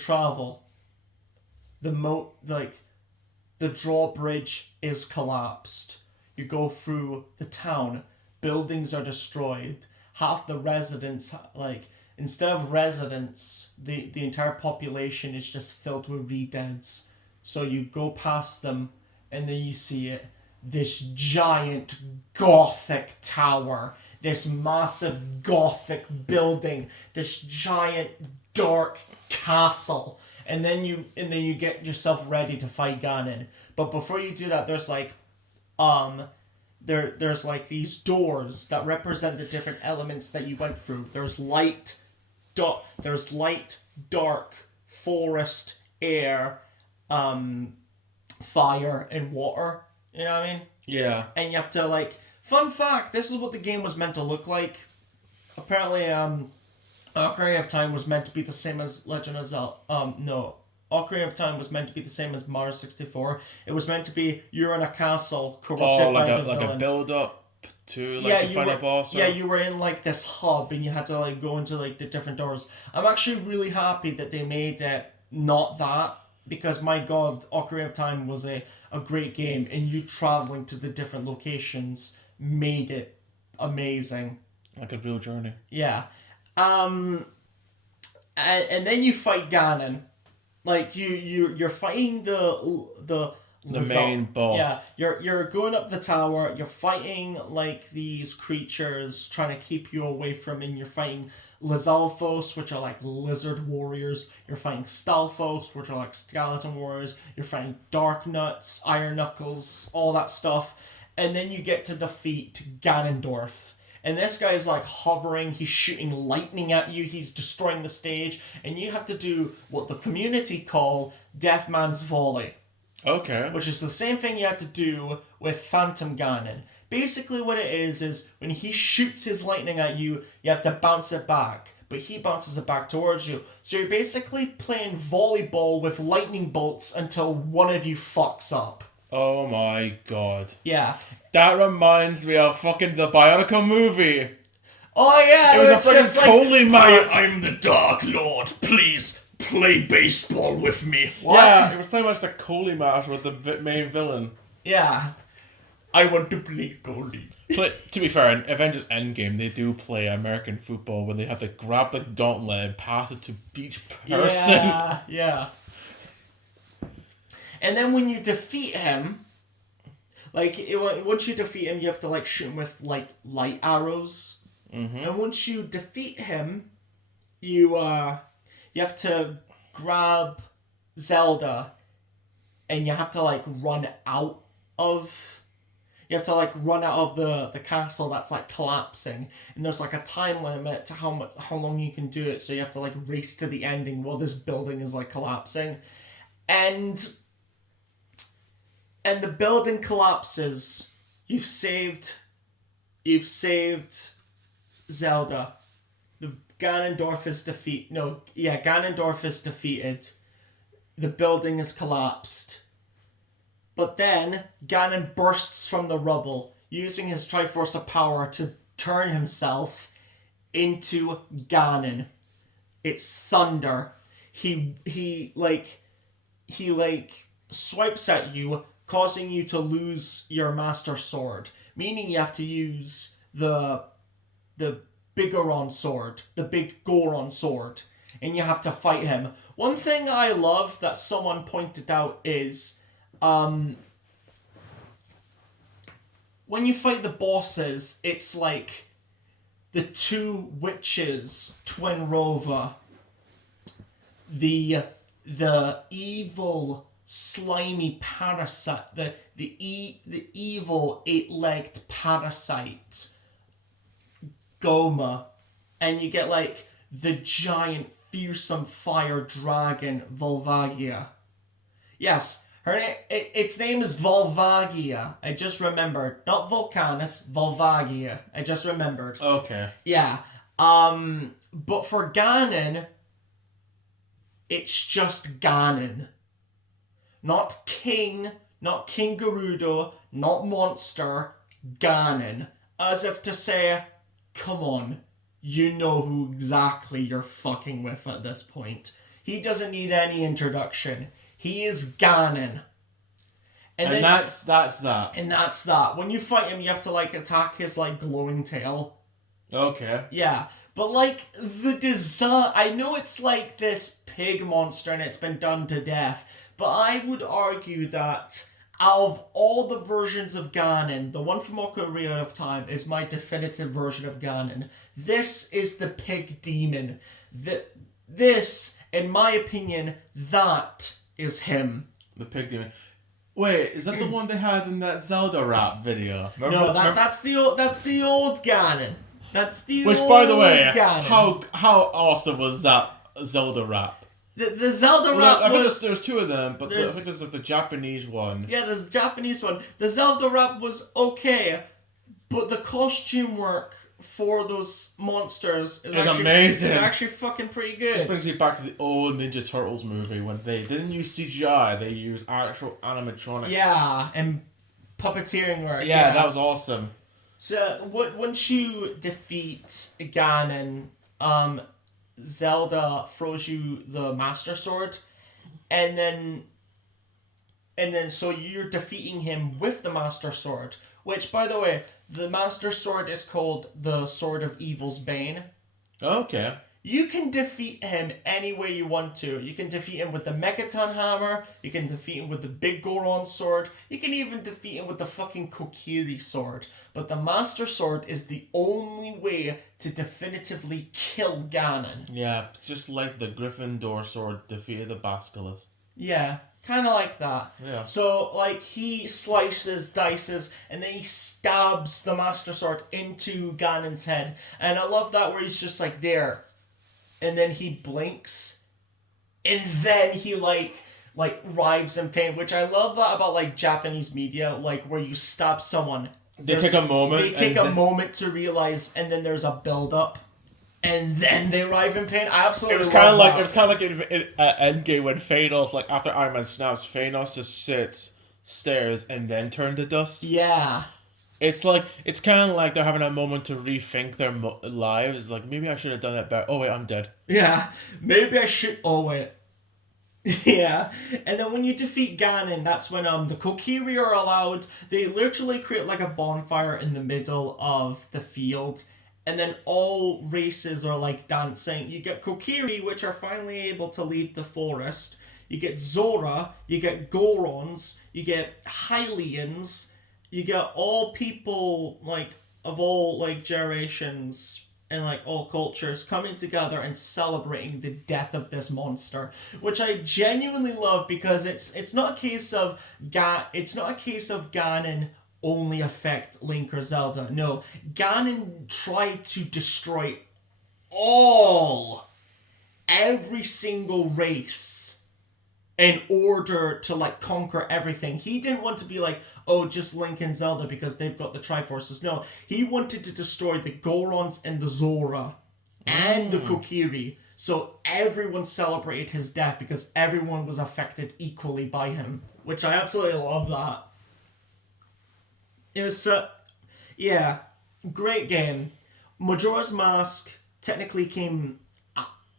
drawbridge is collapsed. You go through the town, buildings are destroyed. Half the residents, like, instead of residents, the entire population is just filled with re-deads. So you go past them, and then you see it. This giant gothic tower, this massive gothic building, this giant dark castle, and then you get yourself ready to fight Ganon. But before you do that, there's like there's like these doors that represent the different elements that you went through. There's light, dark, forest, air, fire, and water. You know what I mean? Yeah. And you have to, like... Fun fact, this is what the game was meant to look like. Apparently, Ocarina of Time was meant to be the same as Legend of Zelda. No. Ocarina of Time was meant to be the same as Mario 64. It was meant to be, you're in a castle corrupted by the villain. Like a build-up to, like, the final boss? Or... Yeah, you were in, like, this hub, and you had to, like, go into, like, the different doors. I'm actually really happy that they made it not that. Because, my god, Ocarina of Time was a great game, and you traveling to the different locations made it amazing. Like a real journey. Yeah. And then you fight Ganon. Like, you're fighting the main boss. Yeah, you're going up the tower, you're fighting, like, these creatures, trying to keep you away from him, you're fighting Lizalfos, which are like lizard warriors. You're fighting Stalfos, which are like skeleton warriors. You're fighting Dark Nuts, Iron Knuckles, all that stuff. And then you get to defeat Ganondorf. And this guy is like hovering, he's shooting lightning at you, he's destroying the stage, and you have to do what the community call Deaf Man's Volley. Okay. Which is the same thing you have to do with Phantom Ganon. Basically what it is when he shoots his lightning at you, you have to bounce it back. But he bounces it back towards you. So you're basically playing volleyball with lightning bolts until one of you fucks up. Oh my god. Yeah. That reminds me of fucking the Bionicle movie. Oh yeah, it was a fucking Coley man. I'm the Dark Lord, please play baseball with me. What? Yeah, it was pretty much the Coley match with the main villain. Yeah. I want to play goalie. To be fair, in Avengers Endgame, they do play American football where they have to grab the gauntlet and pass it to each person. Yeah. And then when you defeat him, like, once you defeat him, you have to, like, shoot him with, like, light arrows. Mm-hmm. And once you defeat him, you have to grab Zelda, and you have to, like, run out of the castle that's, like, collapsing. And there's, like, a time limit to how long you can do it, so you have to, like, race to the ending while this building is, like, collapsing. And the building collapses. You've saved Zelda. The Ganondorf is Ganondorf is defeated. The building is collapsed. But then Ganon bursts from the rubble, using his Triforce of Power to turn himself into Ganon. It's thunder. He swipes at you, causing you to lose your Master Sword, meaning you have to use the Bigoron sword, the big Goron sword, and you have to fight him. One thing I love that someone pointed out is when you fight the bosses, it's like the two witches, Twin Rova, the evil slimy parasite, the evil 8-legged parasite Goma, and you get like the giant fearsome fire dragon Volvagia. Yes, its name is Volvagia. I just remembered. Not Volcanus, Volvagia. I just remembered. Okay. Yeah. But for Ganon, it's just Ganon. Not King, not King Gerudo, not Monster, Ganon. As if to say, come on, you know who exactly you're fucking with at this point. He doesn't need any introduction. He is Ganon. And then, that's that. And that's that. When you fight him, you have to like attack his like glowing tail. Okay. Yeah. But like the design, I know it's like this pig monster and it's been done to death, but I would argue that out of all the versions of Ganon, the one from Ocarina of Time is my definitive version of Ganon. This is the pig demon. This, in my opinion, that is him. The pig demon. Wait, is that the one they had in that Zelda rap video? That's the old Ganon. That's the Which, old by the way, Ganon. how awesome was that Zelda rap? The Zelda rap I think was... there's two of them, but I think there's like the Japanese one. Yeah, there's a Japanese one. The Zelda rap was okay, but the costume work for those monsters is amazing. It's actually fucking pretty good. This brings me back to the old Ninja Turtles movie when they didn't use CGI, they used actual animatronic. Yeah, and puppeteering work. Yeah, that was awesome. So once you defeat Ganon, Zelda throws you the Master Sword, and then so you're defeating him with the Master Sword, which, by the way, the Master Sword is called the Sword of Evil's Bane. Okay. You can defeat him any way you want to. You can defeat him with the Mechaton Hammer, you can defeat him with the Big Goron Sword, you can even defeat him with the fucking Kokiri Sword. But the Master Sword is the only way to definitively kill Ganon. Yeah, just like the Gryffindor sword defeated the Basilisk. Yeah, kind of like that. Yeah. So, like, he slices, dices, and then he stabs the Master Sword into Ganon's head. And I love that where he's just like, there. And then he blinks, and then he like writhes in pain, which I love that about like Japanese media, like where you stab someone. They take a moment. They take a moment to realize, and then there's a build up, and then they writhe in pain. I absolutely. It was kind of like in Endgame when Thanos, like after Iron Man snaps, Thanos just sits, stares, and then turn to dust. Yeah. It's kind of like they're having a moment to rethink their lives. It's like, maybe I should have done it better. Oh wait, I'm dead. Yeah, maybe I should. Oh wait. Yeah, and then when you defeat Ganon, that's when the Kokiri are allowed. They literally create like a bonfire in the middle of the field, and then all races are like dancing. You get Kokiri, which are finally able to leave the forest. You get Zora, you get Gorons, you get Hylians. You get all people, like, of all, like, generations and, like, all cultures coming together and celebrating the death of this monster, which I genuinely love because it's not a case of Ganon only affect Link or Zelda. No, Ganon tried to destroy every single race in order to, like, conquer everything. He didn't want to be like, oh, just Link and Zelda because they've got the Triforces. No, he wanted to destroy the Gorons and the Zora. and the Kokiri. So everyone celebrated his death because everyone was affected equally by him, which I absolutely love that. It was, yeah, great game. Majora's Mask technically came,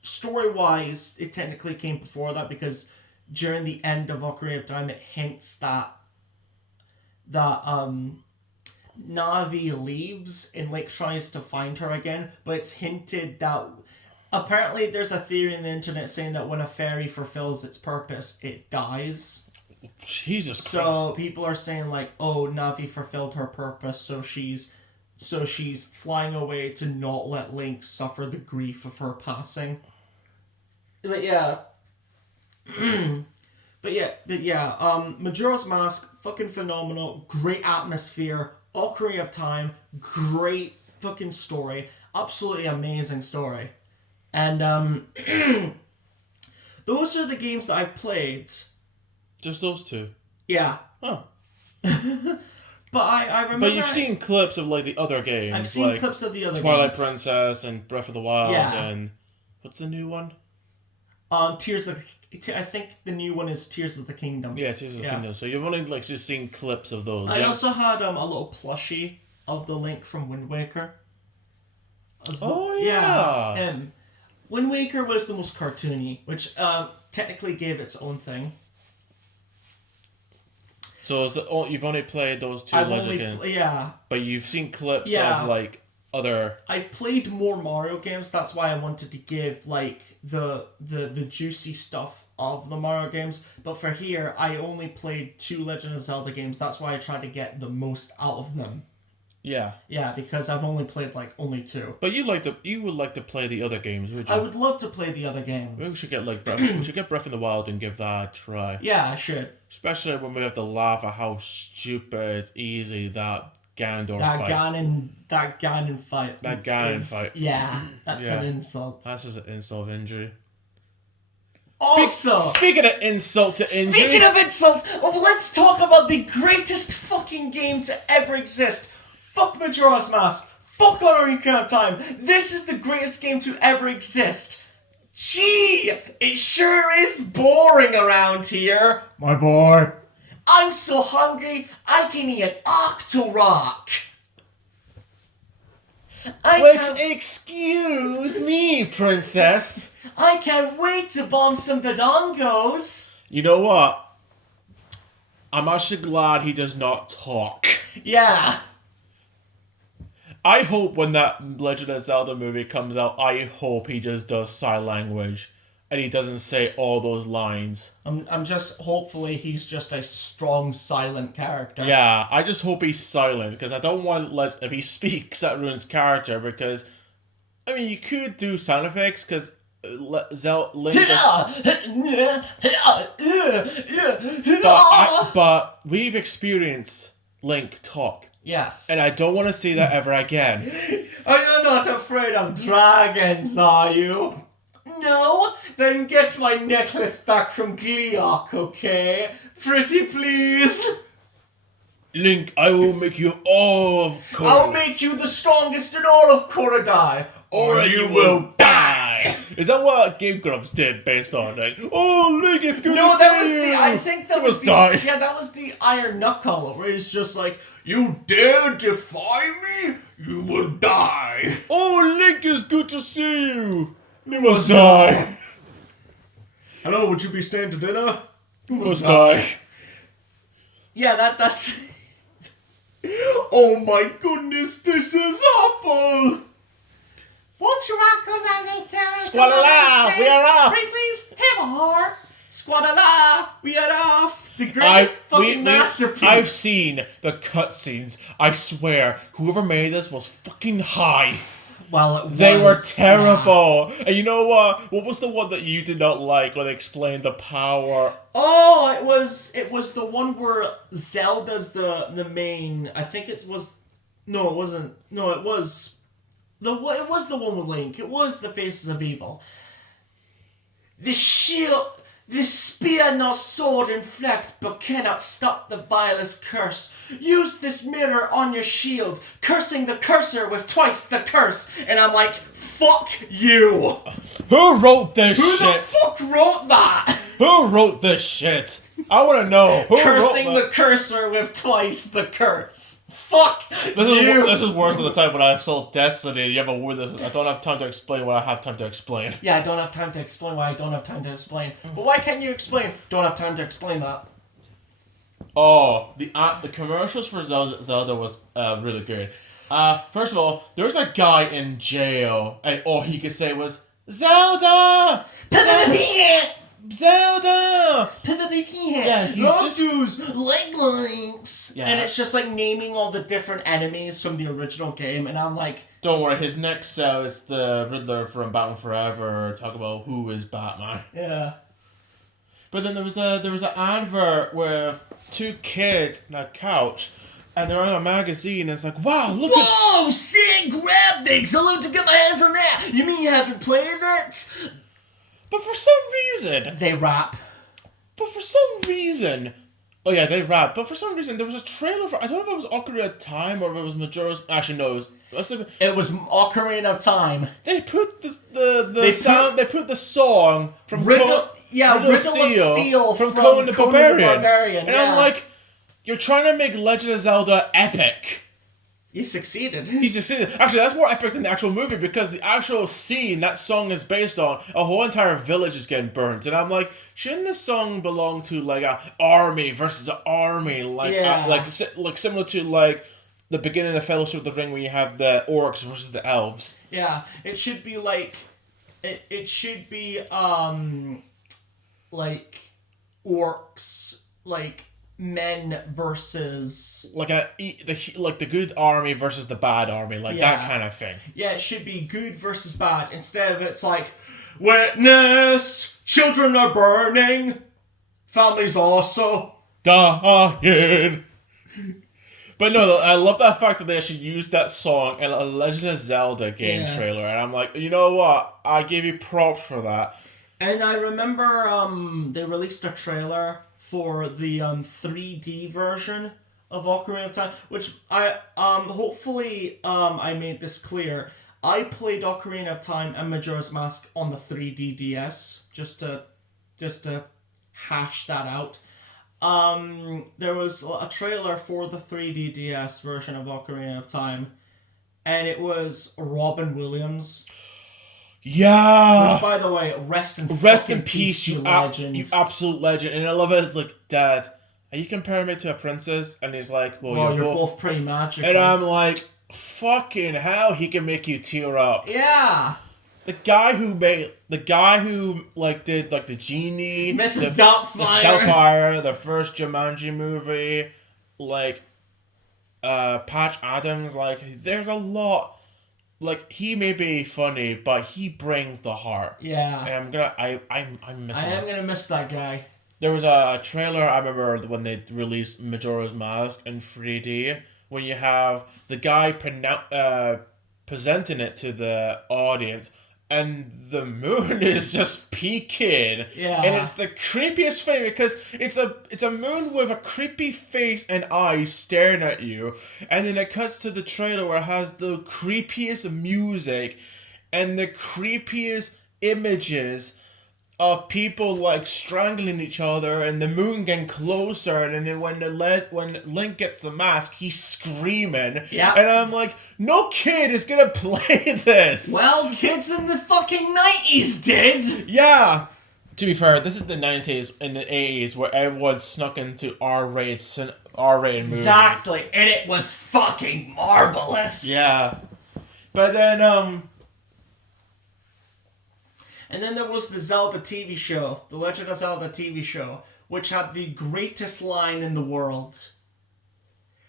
story-wise, it technically came before that because during the end of Ocarina of Time, it hints that Navi leaves and Link tries to find her again, but it's hinted that apparently there's a theory in the internet saying that when a fairy fulfills its purpose, it dies. Jesus Christ. So people are saying like, oh, Navi fulfilled her purpose, so she's flying away to not let Link suffer the grief of her passing. But yeah. But yeah, Majora's Mask, fucking phenomenal, great atmosphere, Ocarina of Time, great fucking story, absolutely amazing story. And those are the games that I've played. Just those two? Yeah. Oh. But I remember... But you've seen clips of, like, the other games. I've seen like clips of the other Twilight games. Princess and Breath of the Wild Yeah. and... What's the new one? Tears of the... I think the new one is Tears of the Kingdom. Yeah, Tears of the Kingdom. So you've only, like, just seen clips of those. I also had a little plushie of the Link from Wind Waker. Yeah. Him. Wind Waker was the most cartoony, which technically gave its own thing. So you've only played those two Legend games? Yeah. But you've seen clips of, like, other... I've played more Mario games, that's why I wanted to give, like, the juicy stuff of the Mario games. But for here, I only played 2 Legend of Zelda games, that's why I tried to get the most out of them. Yeah. Yeah, because I've only played, like, only 2. But you would like to play the other games, would you? I would love to play the other games. Maybe we should get Breath of the Wild and give that a try. Yeah, I should. Especially when we have to laugh at how stupid easy that Ganondorf fight. That Ganon fight. That Ganon fight. Yeah, that's an insult. That's just an insult of injury. Also, speaking of insult to injury. Speaking of insult, let's talk about the greatest fucking game to ever exist. Fuck Majora's Mask. Fuck Ocarina of Time. This is the greatest game to ever exist. Gee, it sure is boring around here. My boy. I'm so hungry, I can eat an Octorok. Excuse me, princess. I can't wait to bomb some Dodongos. You know what? I'm actually glad he does not talk. Yeah. I hope when that Legend of Zelda movie comes out, I hope he just does sign language and he doesn't say all those lines. I'm just, hopefully he's just a strong, silent character. Yeah, I just hope he's silent, because I don't want, if he speaks, that ruins character, because, I mean, you could do sound effects, because Link... but we've experienced Link talk. Yes. And I don't want to see that ever again. Are you not afraid of dragons, are you? No? Then get my necklace back from Gleeok, okay? Pretty please? Link, I will make you all of Korodai. I'll make you the strongest in all of Korodai, or you will die! Is that what Game Grumps did based on it? Oh, Link, it's good to see you! No, that was I think that was die. Yeah, that was the Iron Knuckle, where he's just like, you dare defy me? You will die! Oh, Link, it's good to see you! You must die! Hello, would you be staying to dinner? You must die. Yeah, that's... Oh my goodness, this is awful! Won't you rock on that little carrot? Squalala, we are off! Please, have a heart! Squalala, we are off! The greatest fucking masterpiece! I've seen the cutscenes. I swear, whoever made this was fucking high. Well, they were terrible. Yeah. And you know what? What was the one that you did not like when they explained the power? Oh, it was the one where Zelda's the main. I think it was. No, it wasn't. No, it was the one with Link. It was the Faces of Evil. The This spear not sword inflect, but cannot stop the vilest curse. Use this mirror on your shield, cursing the cursor with twice the curse. And I'm like, fuck you! Who wrote this Who shit? the fuck wrote that? Who wrote this shit? I want to know. Who Cursing wrote the cursor with twice the curse. Fuck you! This is worse than the time when I saw Destiny. You have a word this. I don't have time to explain what I have time to explain. Yeah, I don't have time to explain why I don't have time to explain. But why can't you explain? Don't have time to explain that. Oh, the commercials for Zelda was really good. First of all, there's a guy in jail, and all he could say was Zelda, Zelda. Yeah, he's just links. Yeah. And it's just like naming all the different enemies from the original game, and I'm like, don't worry. His next cell is the Riddler from Batman Forever. Talk about who is Batman. yeah. But then there was an advert with two kids on a couch, and they're on a magazine. And it's like, wow, look at. Whoa, sick graphics! I'd love to get my hands on that. You mean you haven't played it? But for some reason, They rap. oh yeah, they rap. But for some reason, there was a trailer for. I don't know if it was Ocarina of Time or if it was Majora's. Actually, no, It was Ocarina of Time. They put they put the song from Riddle of Steel from Conan the Barbarian. And yeah. I'm like, you're trying to make Legend of Zelda epic. You succeeded. He succeeded. Actually, that's more epic than the actual movie because the actual scene that song is based on, a whole entire village is getting burnt. And I'm like, shouldn't this song belong to like a army versus an army, like like similar to like the beginning of the Fellowship of the Ring, where you have the orcs versus the elves. Yeah, it should be like, it should be like orcs, like men versus Like the good army versus the bad army, like that kind of thing. Yeah, it should be good versus bad. Instead of it's like, witness, children are burning, families also dying. But no, I love that fact that they actually used that song in a Legend of Zelda game trailer, and I'm like, you know what? I give you props for that. And I remember they released a trailer for the 3D version of Ocarina of Time, which I hopefully I made this clear. I played Ocarina of Time and Majora's Mask on the 3D DS, just to hash that out. There was a trailer for the 3D DS version of Ocarina of Time, and it was Robin Williams. Yeah. Which, by the way, rest in peace, you legend. You absolute legend. And I love it. It's like, Dad, are you comparing me to a princess? And he's like, well, you're both pretty magical. And I'm like, fucking hell, he can make you tear up. Yeah. The guy who did the Genie, Mrs. Doubtfire, the Doubtfire, the first Jumanji movie, Patch Adams, there's a lot. He may be funny, but he brings the heart. Yeah. And I'm missing him. I am gonna miss that guy. There was a trailer, I remember when they released Majora's Mask in 3D, when you have the guy presenting it to the audience, and the moon is just peeking. Yeah. And it's the creepiest thing because it's a moon with a creepy face and eyes staring at you. And then it cuts to the trailer where it has the creepiest music and the creepiest images of people strangling each other and the moon getting closer, and then when Link gets the mask, he's screaming. Yeah. And I'm like, no kid is gonna play this. Well, kids in the fucking 90s did. Yeah. To be fair, this is the 90s and the 80s where everyone snuck into R-rated movies. Exactly, and it was fucking marvelous. Yeah. But then And then there was the Zelda TV show, the Legend of Zelda TV show, which had the greatest line in the world.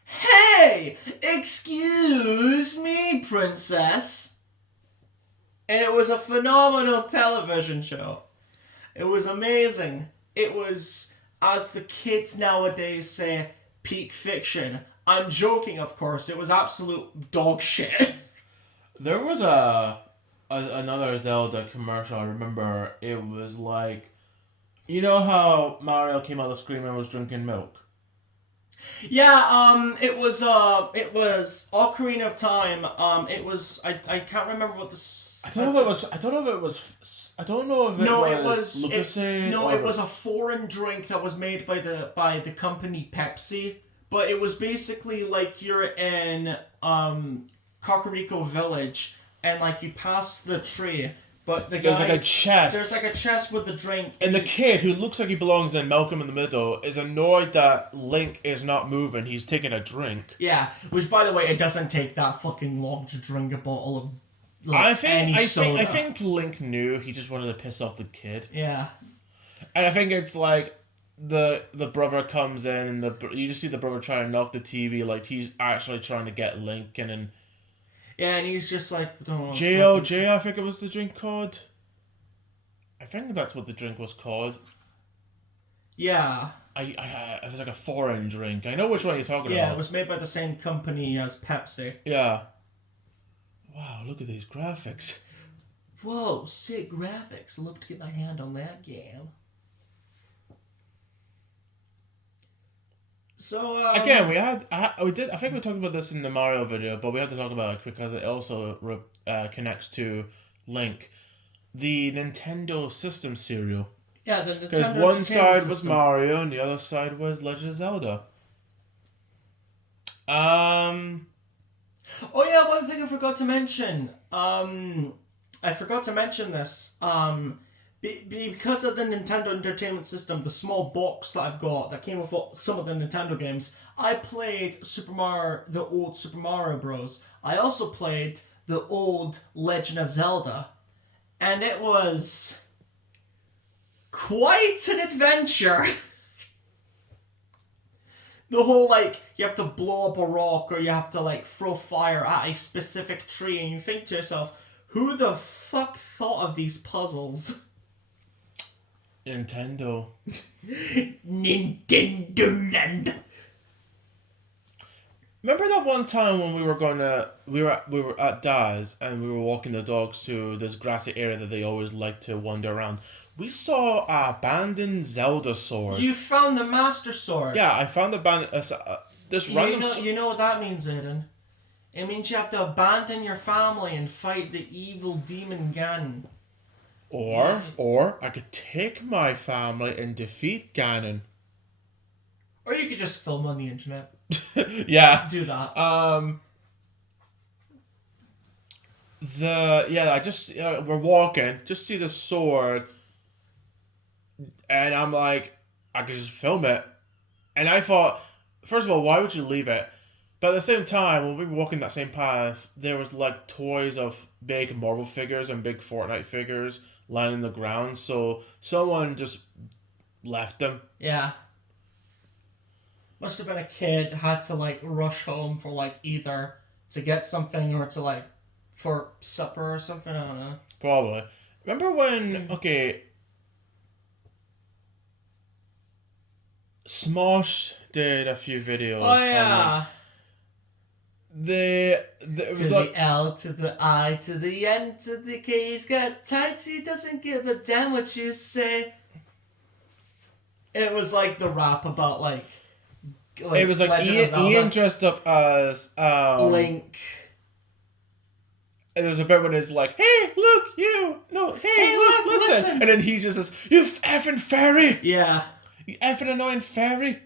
Hey! Excuse me, princess! And it was a phenomenal television show. It was amazing. It was, as the kids nowadays say, peak fiction. I'm joking, of course. It was absolute dog shit. There was another Zelda commercial. I remember it was You know how Mario came out of the screen and was drinking milk? Yeah, it was Ocarina of Time. It was I can't remember what I don't know if it was. I don't know if it was. I don't know if it No, was Lucasade or. it was a foreign drink that was made by the company Pepsi. But it was basically like you're in Kakariko Village and like you pass the tree, but the There's guy like a chest. there's like a chest with the drink. And the kid, who looks like he belongs in Malcolm in the Middle, is annoyed that Link is not moving. He's taking a drink. Yeah, which by the way, it doesn't take that fucking long to drink a bottle of soda. I think Link knew. He just wanted to piss off the kid. Yeah. And I think it's like the brother comes in and you just see the brother trying to knock the TV like he's actually trying to get Link and Yeah, and he's just like, oh, JLJ, I think it was the drink called. I think that's what the drink was called. Yeah. It was like a foreign drink. I know which one you're talking about. Yeah, it was made by the same company as Pepsi. Yeah. Wow, look at these graphics. Whoa, sick graphics. I'd love to get my hand on that game. So, again, we did. I think we talked about this in the Mario video, but we have to talk about it because it also connects to Link, the Nintendo System cereal. Yeah, the Nintendo Because one side system. was Mario and the other side was Legend of Zelda. Oh yeah, one thing I forgot to mention. I forgot to mention this. Because of the Nintendo Entertainment System, the small box that I've got that came with some of the Nintendo games, I played the old Super Mario Bros. I also played the old Legend of Zelda, and it was quite an adventure. The whole, like, you have to blow up a rock or you have to, like, throw fire at a specific tree, and you think to yourself, who the fuck thought of these puzzles? Nintendo. Nintendo Land. Remember that one time when we were at Dad's and we were walking the dogs to this grassy area that they always like to wander around. We saw an abandoned Zelda sword. You found the Master Sword. Yeah, I found this random. You know what that means, Aiden? It means you have to abandon your family and fight the evil demon Ganon. Or I could take my family and defeat Ganon. Or you could just film on the internet. Yeah. Do that. I just we're walking, just see the sword, and I'm like, I could just film it. And I thought, first of all, why would you leave it? But at the same time, when we were walking that same path, there was like toys of big Marvel figures and big Fortnite figures lying on the ground. So someone just left them. Yeah. Must have been a kid, had to like rush home for like either to get something or to like for supper or something, I don't know. Probably. Remember when, Smosh did a few videos. Oh yeah. It was To like the L, to the I, to the N, to the K. He's got tights, he doesn't give a damn what you say. It was like the rap about like it was like Ian dressed up as Link. And there's a bit when it's like, hey, look, you! No, hey look, listen! And then he just says, you effing fairy! Yeah. You effing annoying fairy!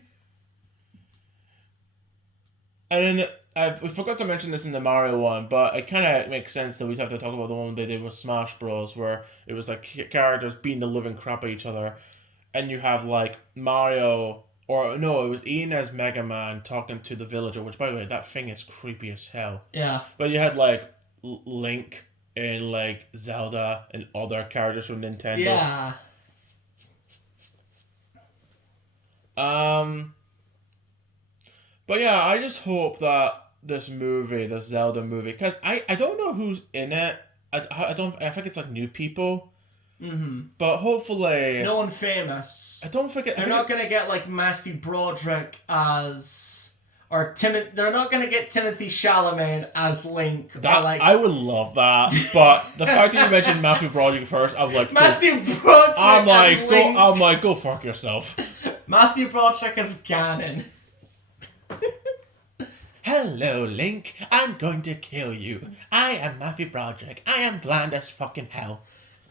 And then, we forgot to mention this in the Mario one, but it kind of makes sense that we'd have to talk about the one they did with Smash Bros, where it was like characters beating the living crap out of each other, and you have like Mario, or no, it was Ian as Mega Man talking to the villager, which by the way, that thing is creepy as hell. Yeah. But you had like Link and like Zelda and other characters from Nintendo. Yeah. But yeah, I just hope that this Zelda movie, because I don't know who's in it. I think it's like new people. Mm-hmm. But hopefully, no one famous. I don't think they're not gonna get like Matthew Broderick as or they're not gonna get Timothy Chalamet as Link. That or like I would love that, but the fact that you mentioned Matthew Broderick first, I'm like, Matthew Broderick as Link. I'm like, go fuck yourself. Matthew Broderick as Ganon. Hello, Link. I'm going to kill you. I am Matthew Broderick. I am bland as fucking hell.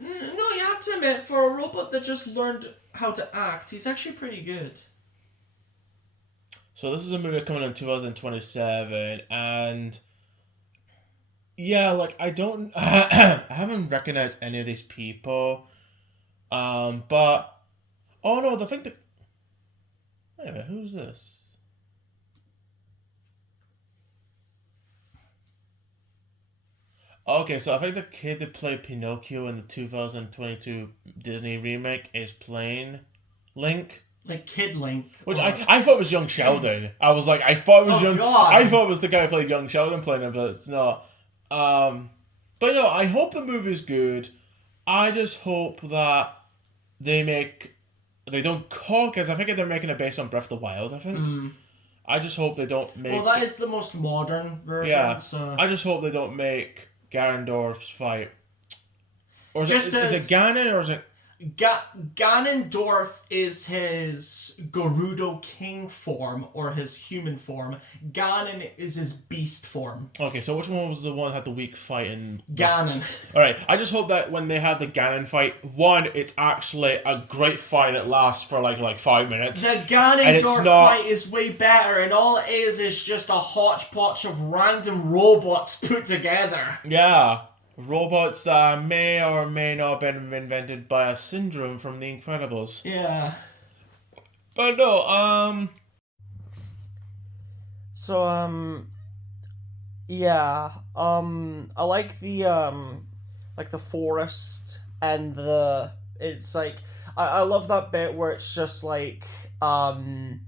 No, you have to admit, for a robot that just learned how to act, he's actually pretty good. So this is a movie coming in 2027, and yeah, like I don't, I haven't recognized any of these people, but oh no, the thing that, wait a minute, who's this? Okay, so I think the kid that played Pinocchio in the 2022 Disney remake is playing Link. Like Kid Link. Which I thought was young Sheldon. I was like, I thought it was young. God. I thought it was the guy who played young Sheldon playing him, but it's not. But no, I hope the movie's good. I just hope that they don't call, because I think they're making it based on Breath of the Wild, I think. I just hope they don't make... Well, that is the most modern version, yeah, so... I just hope they don't make Ganondorf's fight. Or is Just is it Ganon, or is it... Ganondorf is his Gerudo King form, or his human form. Ganon is his beast form. Okay, so which one was the one that had the weak fight in... Ganon. Alright, I just hope that when they have the Ganon fight, one, it's actually a great fight. It lasts for like 5 minutes. The Ganondorf fight is way better, and all it is just a hodgepodge of random robots put together. Yeah. Robots that may or may not have been invented by a syndrome from The Incredibles. Yeah. But no, So, yeah, I like the forest and it's like, I love that bit where it's just like, for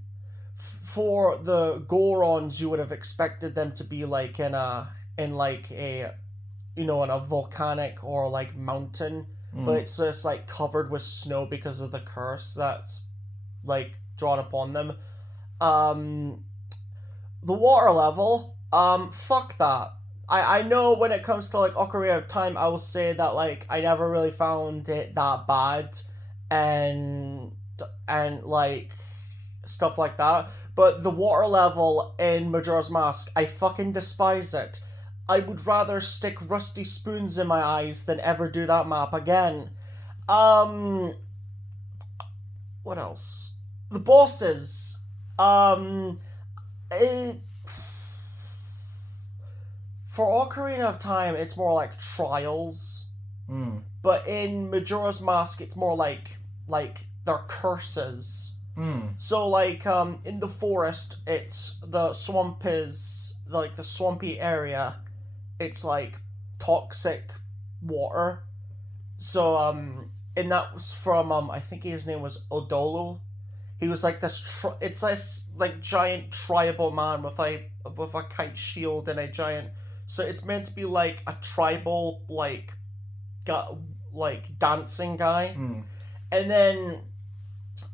the Gorons, you would have expected them to be like in a volcanic or like mountain, but it's just like covered with snow because of the curse that's like drawn upon them. The water level, fuck that. I know when it comes to like Ocarina of Time, I will say that like I never really found it that bad, and like stuff like that. But the water level in Majora's Mask, I fucking despise it. I would rather stick rusty spoons in my eyes than ever do that map again. What else? The bosses. For Ocarina of Time, it's more like trials. But in Majora's Mask, it's more like they're curses. So like in the forest, it's the swamp is like the swampy area. It's like toxic water. So and that was from I think his name was Odolo. He was like this. It's this like giant tribal man with a kite shield and a giant. So it's meant to be like a tribal like dancing guy. And then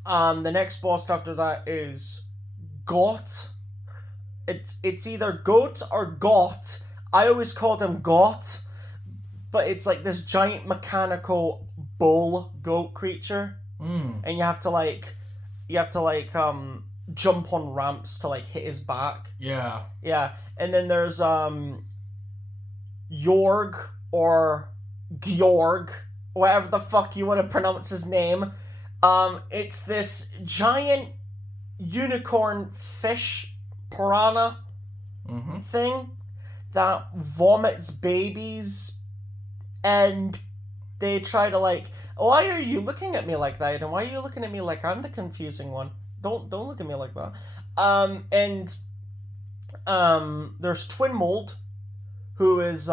the next boss after that is Got. It's either Goat or Got. I always called him Got, but it's like this giant mechanical bull goat creature, and you have to jump on ramps to like hit his back. yeah. And then there's Yorg or Georg, whatever the fuck you want to pronounce his name. It's this giant unicorn fish piranha thing that vomits babies, and they try to like, why are you looking at me like that, and why are you looking at me like I'm the confusing one? Don't look at me like that. There's Twinmold, who is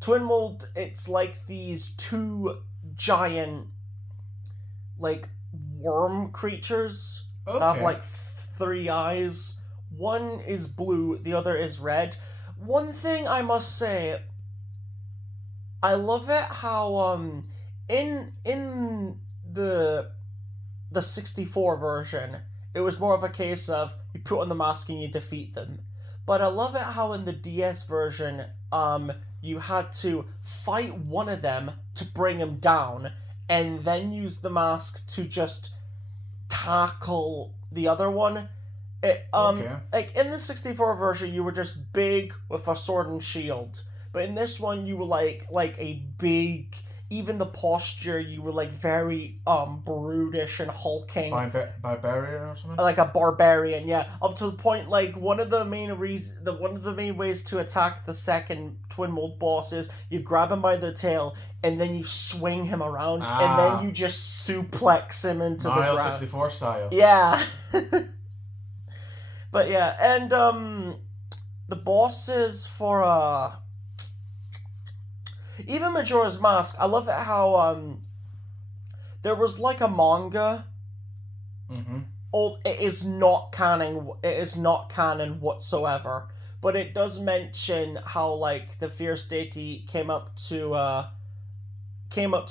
Twinmold. It's like these two giant like worm creatures that have like 3 eyes. One is blue, the other is red. One thing I must say, I love it how in the 64 version, It was more of a case of you put on the mask and you defeat them. But I love it how in the DS version, you had to fight one of them to bring him down, and then use the mask to just tackle the other one. Okay. Like in the 64 version, you were just big with a sword and shield, but in this one, you were like a big. Even the posture, you were like very brutish and hulking, Barbarian or something. like a barbarian. Yeah, up to the point like one of the main ways to attack the second twin mold boss is you grab him by the tail and then you swing him around and then you just suplex him into the Mario ground. 64 style. Yeah. But yeah, and the bosses for even Majora's Mask, I love it how there was like a manga. Mm-hmm. Oh, it is not canon. It is not canon whatsoever. But it does mention how like the fierce deity came up to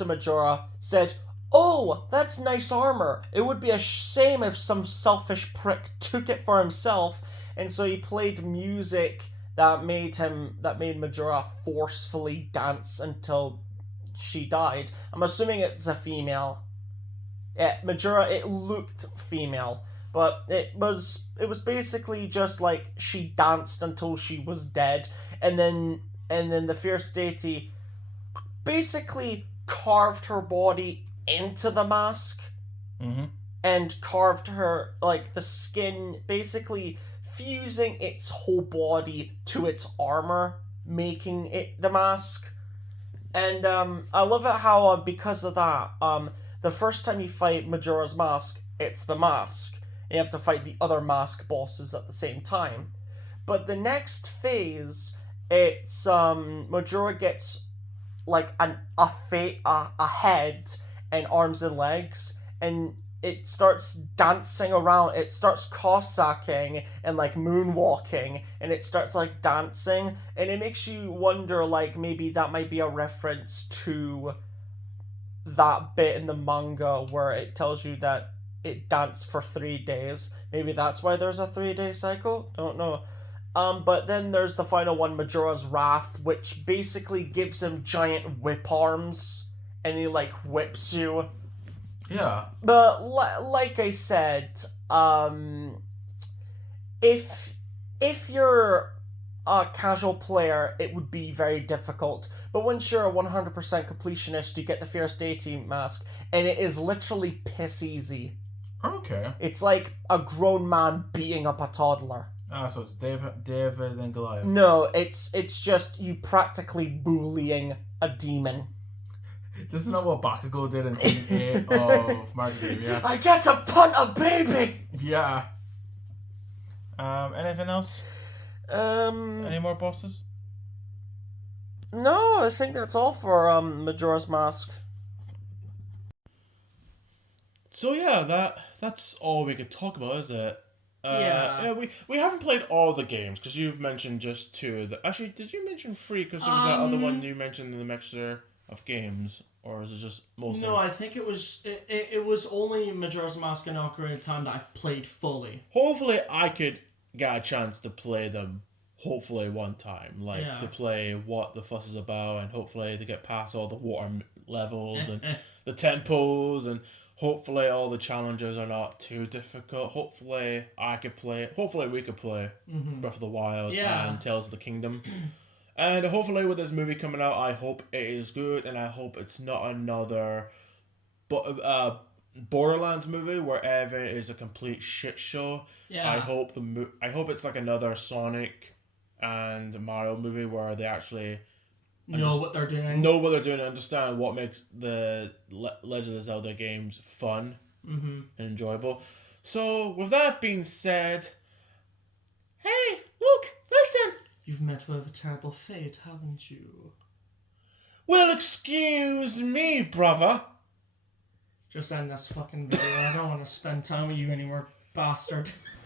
Majora, said, "Oh, that's nice armor. It would be a shame if some selfish prick took it for himself." And so he played music that made Majora forcefully dance until she died. I'm assuming it's a female. Yeah, Majora, it looked female, but it was basically just like she danced until she was dead, and then the fierce deity basically carved her body into the mask. Mm-hmm. And carved her, like, the skin, basically fusing its whole body to its armor, making it the mask. And I love it how, because of that, the first time you fight Majora's Mask, it's the mask. You have to fight the other mask bosses at the same time. But the next phase, it's Majora gets like a head and arms and legs, and it starts dancing around. It starts Cosacking and like moonwalking, and it starts like dancing, and it makes you wonder like maybe that might be a reference to that bit in the manga where it tells you that it danced for 3 days. Maybe that's why there's a 3-day cycle. Don't know. But then there's the final one, Majora's Wrath, which basically gives him giant whip arms, and he like whips you. Yeah. But like I said, if you're a casual player, it would be very difficult. But once you're a 100% completionist, you get the Fierce Deity mask, and it is literally piss easy. Okay. It's like a grown man beating up a toddler. So it's David and Goliath. No, it's just you practically bullying a demon. Isn't that what Bakugo did in Season 8 of Mario Game? Yeah. I get to punt a baby! Yeah. Anything else? Any more bosses? No, I think that's all for Majora's Mask. So yeah, that's all we could talk about, is it? Yeah. We haven't played all the games because you've mentioned just 2. Actually, did you mention 3? Because there was that other one you mentioned in the mixture of games, or is it just mostly? No, I think it was only Majora's Mask and Ocarina of Time that I've played fully. Hopefully, I could get a chance to play them. Hopefully, one time, to play what the fuss is about, and hopefully to get past all the water levels and the tempos, and hopefully all the challenges are not too difficult. Hopefully I could play. Hopefully we could play Breath of the Wild and Tales of the Kingdom. And hopefully with this movie coming out, I hope it is good, and I hope it's not another Borderlands movie where everything is a complete shit show. Yeah. I hope it's like another Sonic and Mario movie where they actually know what they're doing. Know what they're doing and understand what makes the Legend of Zelda games fun and enjoyable. So, with that being said, hey, look, listen! You've met with a terrible fate, haven't you? Well, excuse me, brother. Just end this fucking video. I don't want to spend time with you anymore, bastard.